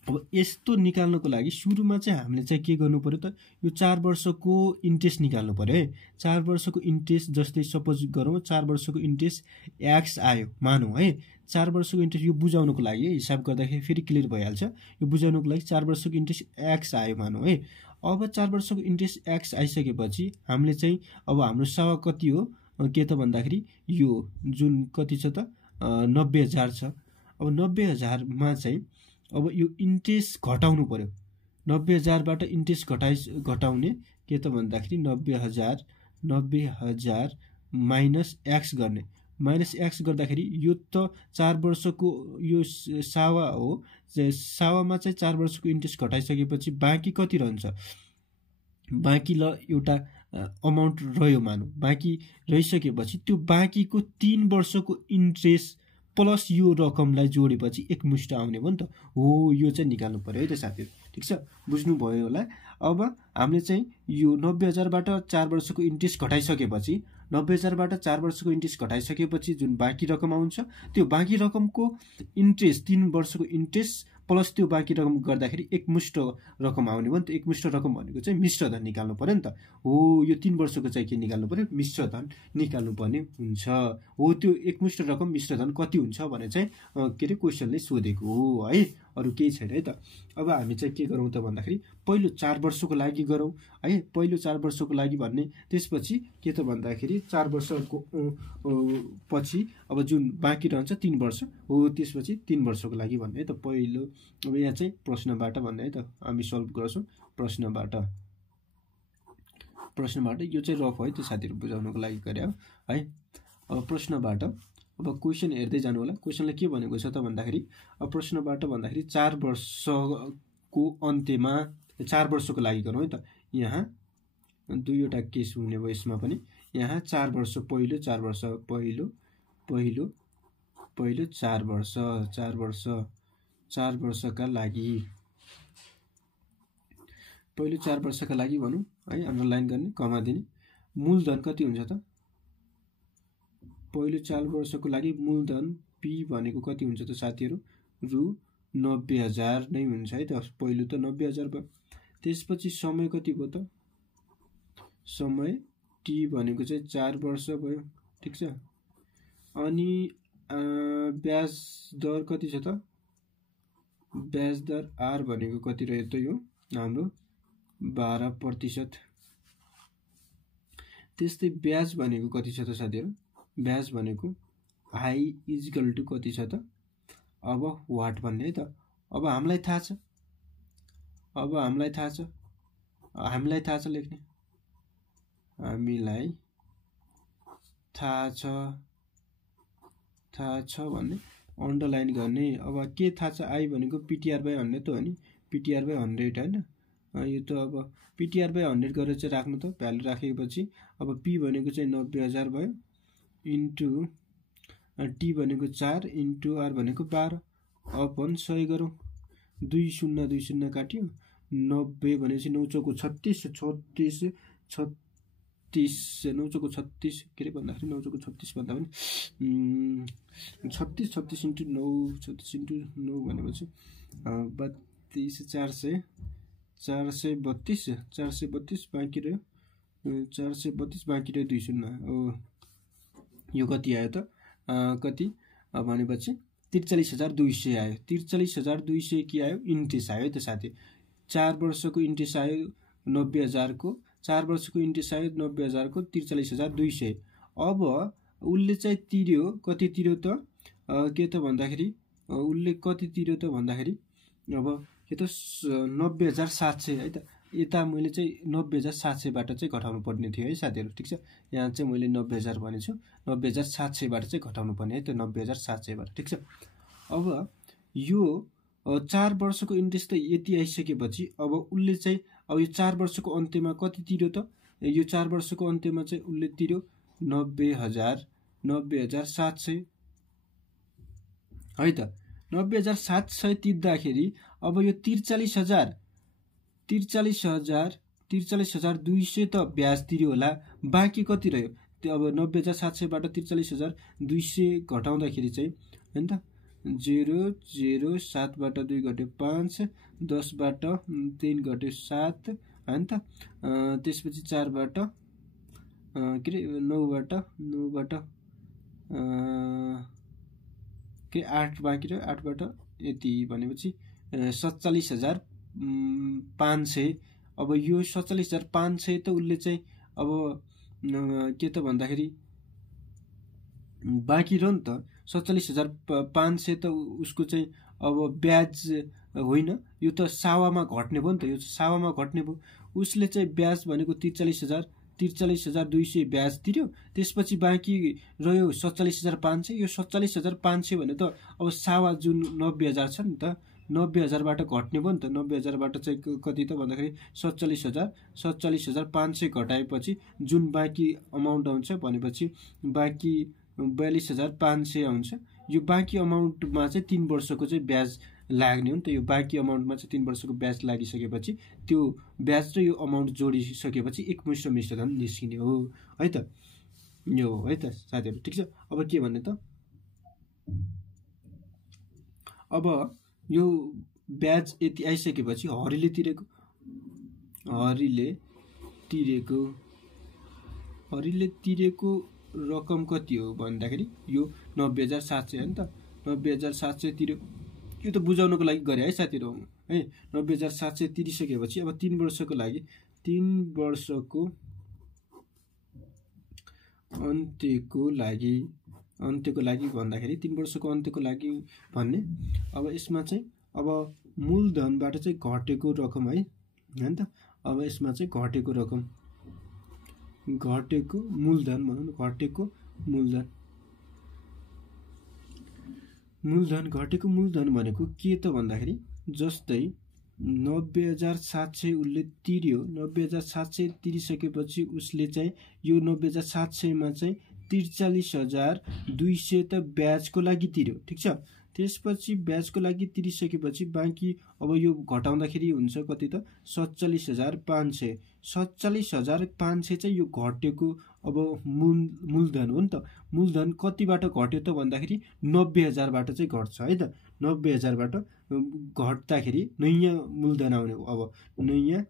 अब यस्तो निकाल्नको लागि सुरुमा चाहिँ हामीले चाहिँ के गर्नु पर्यो त, यो 4 वर्षको इन्ट्रेस्ट निकाल्नु पर्यो है। 4 वर्षको इन्ट्रेस्ट जस्तै सपोज गरौँ 4 वर्षको इन्ट्रेस्ट x आयो मानौँ है। 4 वर्षको इन्ट्रेस्ट यो बुझाउनको लागि हिसाब गर्दाखेरि फेरि क्लियर भइहाल्छ। यो बुझाउनको लागि 4 वर्षको इन्ट्रेस्ट x आयो मानौँ है। अब 4 वर्षको इन्ट्रेस्ट x आइसकेपछि हामीले चाहिँ अब हाम्रो सावा कति हो के त भन्दाखेरि यो जुन कति छ त 90,000 छ। अब 90,000 मा चाहिँ अब यो इन्ट्रेस्ट घटाउनु पर्यो। 90,000 बाट इन्ट्रेस्ट घटाउने के त भन्दाखेरि 90,000 माइनस x गर्ने। माइनस x गर्दाखेरि यो त 4 वर्षको यो सावा हो। सावामा चाहिँ 4 वर्षको इन्ट्रेस्ट घटाइसकेपछि बाँकी कति रहन्छ? बाँकी ल एउटा अमाउन्ट रह्यो मानौँ। बाँकी रहिसकेपछि त्यो बाँकीको 3 वर्षको इन्ट्रेस्ट प्लस यो रकमलाई जोडेपछि एकमुष्ट आउने भयो नि त। हो यो चाहिँ निकाल्नु पर्यो है त साथीहरू, ठिक छ, बुझ्नुभयो होला। अब हामीले चाहिँ यो 90,000बाट 4 वर्षको इन्ट्रेस्ट घटाइसकेपछि 90,000बाट 4 वर्षको इन्ट्रेस्ट घटाइसकेपछि जुन बाँकी रकम आउँछ त्यो बाँकी रकमको इन्ट्रेस्ट 3 वर्षको इन्ट्रेस्ट प्लस त्यो बाँकी रकम गर्दाखेरि एकमुष्ट रकम आउने भयो नि त। एकमुष्ट रकम भनेको चाहिँ मिश्र धन निकाल्नु पर्यो नि त। हो यो 3 वर्षको चाहिँ के निकाल्नु पर्यो, मिश्र धन निकाल्नु पर्ने हुन्छ। हो त्यो एकमुष्ट रकम मिश्र धन कति हुन्छ भने चाहिँ के अरे क्वेसनले सोधेको हो है, अरू केही छैन है त। अब हामी चाहिँ के गरौँ त भन्दाखेरि पहिलो 4 वर्षको लागि गरौँ है। पहिलो 4 वर्षको लागि भन्ने त्यसपछि के त भन्दाखेरि 4 वर्षको पछि अब जुन बाँकी रहन्छ 3 वर्ष हो त्यसपछि 3 वर्षको लागि भन्ने है त। पहिलो अब यहाँ चाहिँ प्रश्नबाट भन्ने है त, हामी सल्भ गर्छौँ प्रश्नबाट। यो चाहिँ रफ है त्यो साथीहरू बुझाउनको लागि गरे हो है। अब प्रश्नबाट अब क्वेसन हेर्दै जानु होला। क्वेसनले के भनेको छ त भन्दाखेरि अब प्रश्नबाट भन्दाखेरि 4 वर्षको अन्त्यमा 4 वर्षको लागि गरौँ है त। यहाँ दुईवटा केस हुने भयो यसमा पनि। यहाँ 4 वर्ष पहिलो 4 वर्ष पहिलो 4 वर्षका लागि पहिलो 4 वर्षका लागि भनौँ है, अन्डरलाइन गर्ने कमा दिने। मूलधन कति हुन्छ त पहिलो 4 वर्षको लागि मूलधन पी भनेको कति हुन्छ त साथीहरू, रु 90,000 नै हुन्छ है त। पहिलो त 90,000 भयो। त्यसपछि समय कति भयो त, समय टी भनेको चाहिँ 4 वर्ष भयो, ठिक छ। अनि ब्याज दर कति छ त, ब्याज दर आर भनेको कति रह्यो त यो हाम्रो 12%। त्यस्तै ब्याज भनेको कति छ त साथीहरू, ब्याज भनेको आई इजिकल टु कति छ त, अब वाट भन्ने है त। अब हामीलाई थाहा छ, हामीलाई थाहा छ लेख्ने, हामीलाई थाहा छ भन्ने अन्डरलाइन गर्ने। अब के थाहा छ, आई भनेको पिटिआर बाई 100 त हो नि, पिटिआर बाई 100 होइन। यो त अब पिटिआर बाई 100 गरेर चाहिँ राख्नु त, भ्यालु राखेपछि अब पी भनेको चाहिँ 90,000 भयो इन्टु टी भनेको 4 इन्टु आर भनेको 12 अपन 100 गरौँ। 2 0 काट्यो, 90 भनेपछि 9 चौको 36 9 चौको 36 के अरे भन्दाखेरि 9 चौको 36 भन्दा पनि 36 इन्टु 9 36 इन्टु 9 भनेपछि 32 432 बाँकी रह्यो 432 बाँकी रह्यो 2 0। यो कति आयो त, कति भनेपछि 43,200 आयो। 43,200 के आयो, इन्ट्रेस्ट आयो त साथी। 4 वर्षको इन्ट्रेस्ट आयो 90,000 को, 4 वर्षको इन्ट्रेस्ट आयो 90,000 को 43,200। अब उसले चाहिँ तिर्यो कति तिर्यो त, के त भन्दाखेरि उसले कति तिर्यो त भन्दाखेरि अब के त 90,700 है त। यता मैले चाहिँ 90,700बाट चाहिँ घटाउनु पर्ने थियो है साथीहरू, ठिक छ। यहाँ चाहिँ मैले 90,000 भनेछु, 90,700बाट चाहिँ घटाउनु पर्ने है त, 90,700बाट, ठिक छ। अब यो 4 वर्षको इन्ट्रेस्ट त यति आइसकेपछि अब उसले चाहिँ अब यो 4 वर्षको अन्त्यमा कति तिर्यो त, यो 4 वर्षको अन्त्यमा चाहिँ उसले तिर्यो 90,700 है त। 90,700 तिर्दाखेरि अब यो 43,200 त ब्याज तिर्यो होला, बाँकी कति रह्यो त्यो अब 90,700बाट 43,200 घटाउँदाखेरि चाहिँ हैन त 0 0 7बाट 2 घट्यो 5 10बाट 3 घट्यो 7 हैन त। त्यसपछि 4बाट के रे 9बाट के 8 बाँकी रह्यो 8बाट यति भनेपछि 47,500। अब यो 47,500 त उसले चाहिँ अब के त भन्दाखेरि बाँकी रह्यो नि त 47,500 त उसको चाहिँ अब ब्याज होइन, यो त सावामा घट्ने भयो नि त, यो सावामा घट्ने भयो। उसले चाहिँ ब्याज भनेको 43,200 ब्याज तिर्यो, त्यसपछि बाँकी रह्यो 47,500। यो 47,500 भने त अब सावा जुन 90,000 छ नि त 90,000बाट घट्ने भयो नि त। 90,000बाट चाहिँ कति त भन्दाखेरि 47,500 घटाएपछि जुन बाँकी अमाउन्ट आउँछ भनेपछि बाँकी 42,500 आउँछ। यो बाँकी अमाउन्टमा चाहिँ 3 वर्षको चाहिँ ब्याज लाग्ने हो नि त। यो बाँकी अमाउन्टमा चाहिँ 3 वर्षको ब्याज लागिसकेपछि त्यो ब्याज र यो अमाउन्ट जोडिसकेपछि एकमुष्ट मिश्रधन निस्किने हो है त। यो हो है त साथीहरू, ठिक छ। अब के भन्ने त, अब यो ब्याज यति आइसकेपछि हरिले तिरेको रकम कति हो भन्दाखेरि यो 90,700 हो नि त। 90,700 तिर्यो, यो त बुझाउनको लागि गरे है साथीहरू है। 90,700 तिरिसकेपछि अब 3 वर्षको लागि अन्त्यको लागि भन्दाखेरि 3 वर्षको अन्त्यको लागि भन्ने, अब यसमा चाहिँ अब मूलधनबाट चाहिँ घटेको रकम है हैन त। अब यसमा चाहिँ घटेको मूलधन भनौँ न, घटेको मूलधन भनेको के त भन्दाखेरि जस्तै 90,700 उसले तिर्यो। 90,700 तिरिसकेपछि उसले चाहिँ यो 90,700 मा चाहिँ 43,200 त ब्याजको लागि तिर्यो, ठिक छ। त्यसपछि ब्याजको लागि तिरिसकेपछि बाँकी अब यो घटाउँदाखेरि हुन्छ कति त 47,500। 47,500 चाहिँ यो घटेको अब मूलधन हो नि त। मूलधन कतिबाट घट्यो त भन्दाखेरि 90,000बाट चाहिँ घट्छ है त। 90,000बाट घट्दाखेरि नयाँ मूलधन आउने हो। अब नयाँ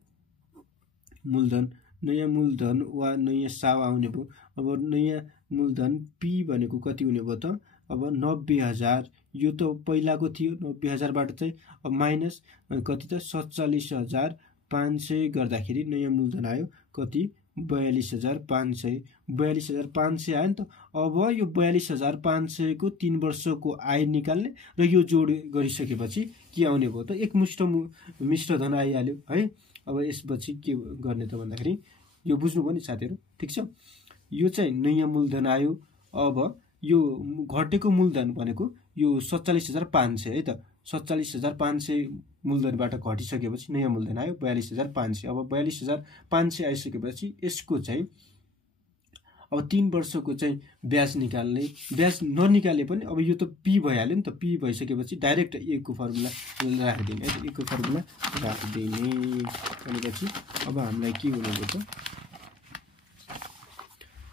मूलधन वा नयाँ साव आउने भयो। अब नयाँ मूलधन पी भनेको कति हुने भयो त, अब 90,000 यो त पहिलाको थियो। 90,000बाट चाहिँ अब माइनस कति त 47,500 गर्दाखेरि नयाँ मूलधन आयो कति 42,500। 42,500 आयो नि त। अब यो 42,500 को 3 वर्षको आय निकाल्ने र यो जोड गरिसकेपछि के आउने भयो त एकमुष्ट मिश्रधन आइहाल्यो है। अब यसपछि के गर्ने त भन्दाखेरि यो बुझ्नुभयो नि साथीहरू, ठिक छ। यो चाहिँ नयाँ मूलधन आयो। अब यो घटेको मूलधन भनेको यो 47,500 है त। 47,500 मूलधनबाट घटिसकेपछि नयाँ मूलधन आयो 42,500। अब 42,500 आइसकेपछि यसको चाहिँ अब 3 वर्षको चाहिँ ब्याज निकाल्ने। ब्याज ननिकाले पनि अब यो त पी भइहाल्यो नि त। पी भइसकेपछि डाइरेक्ट ए को फर्मुला राखिदिने है। ए को फर्मुला राखिदिने भनेपछि अब हामीलाई के हुने भयो त,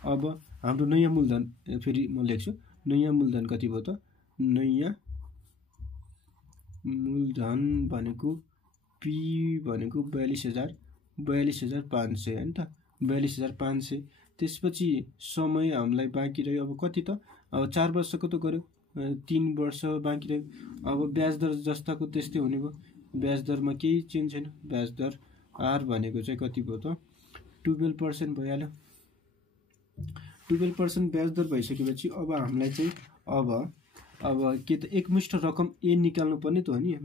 अब हाम्रो नयाँ मूलधन फेरि म लेख्छु। नयाँ मूलधन कति भयो त, नयाँ मूलधन भनेको पी भनेको 42,500 हैन त। 42,500। त्यसपछि समय हामीलाई बाँकी रह्यो अब कति त, अब 4 वर्षको त गर्यो, 3 वर्ष बाँकी रह्यो। अब ब्याज दर जस्ताको त्यस्तै हुने भयो। ब्याज दरमा केही चेन्ज छैन। ब्याज दर आर भनेको चाहिँ कति भयो त 12% भइहाल्यो। 12% ब्याज दर भइसकेपछि अब हामीलाई चाहिँ अब के त एकमुष्ट रकम ए निकाल्नु पर्ने त हो नि।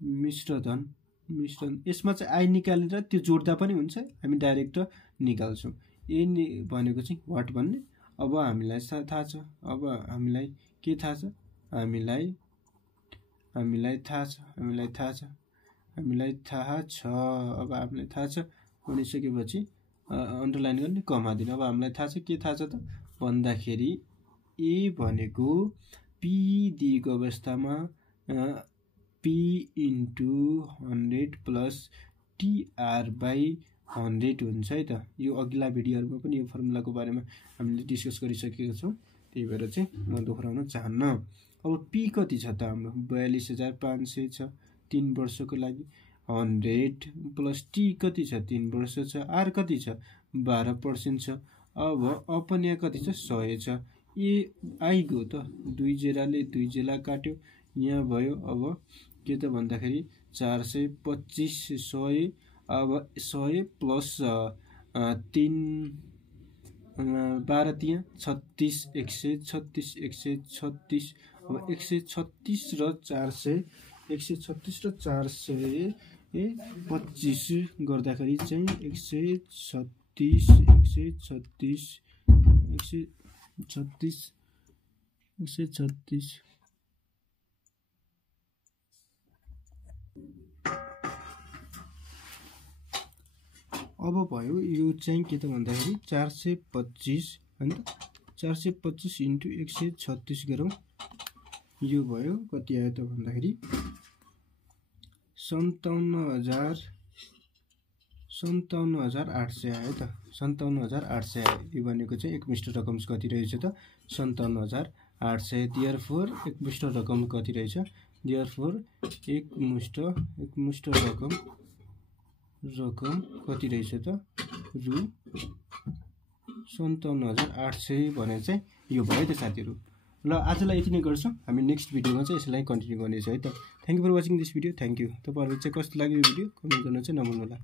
मिश्रधन यसमा चाहिँ आय निकालेर त्यो जोड्दा पनि हुन्छ, हामी डाइरेक्ट निकाल्छौँ। ए भनेको चाहिँ वाट भन्ने अब हामीलाई थाहा छ। अब हामीलाई के थाहा छ, हामीलाई थाहा छ। अब हामीलाई थाहा छ भनिसकेपछि अन्डरलाइन गर्ने, कमा दिने। अब हामीलाई थाहा छ, के थाहा छ त भन्दाखेरि ए भनेको पी दिएको अवस्थामा पी इन्टु 100 प्लस TR/100 हुन्छ है त। यो अघिल्ला भिडियोहरूमा पनि यो फर्मुलाको बारेमा हामीले डिस्कस गरिसकेका छौँ, त्यही भएर चाहिँ म दोहोऱ्याउन चाहन्न। अब पी कति छ त हाम्रो 42,500 छ 3 वर्षको लागि। 100 प्लस टी कति छ 3 वर्ष छ। आर कति छ 12% छ। अब अपन यहाँ कति छ 100 छ। ए आइगयो त 2 जेराले 2 जेला काट्यो, यहाँ भयो। अब के त भन्दाखेरि 425 100। अब 100 प्लस 3 12 त्यहाँ 36 136 136। अब 136 र 400 25 गर्दाखेरि चाहिँ 136 अब भयो। यो चाहिँ के त भन्दाखेरि 425 हैन त 425 इन्टु 136 गरौँ। यो भयो कति आयो त भन्दाखेरि 57,800 आयो त। 57,800 आयो। यो भनेको चाहिँ एकमुष्ट रकम कति रहेछ त 57,800। देयरफोर एकमुष्ट रकम कति रहेछ? देयरफोर एकमुष्ट रकम कति रहेछ त रु 57,800 भने चाहिँ यो भयो त साथीहरु। ल आजलाई यति नै गर्छौं। हामी नेक्स्ट भिडियोमा चाहिँ यसलाई कन्टिन्यू गर्नेछौं है त। Thank you for watching this video. Thank you. तपाईहरुलाई चाहिँ कस्तो लाग्यो यो भिडियो कमेन्ट गर्न चाहिँ नभुल्नुहोला।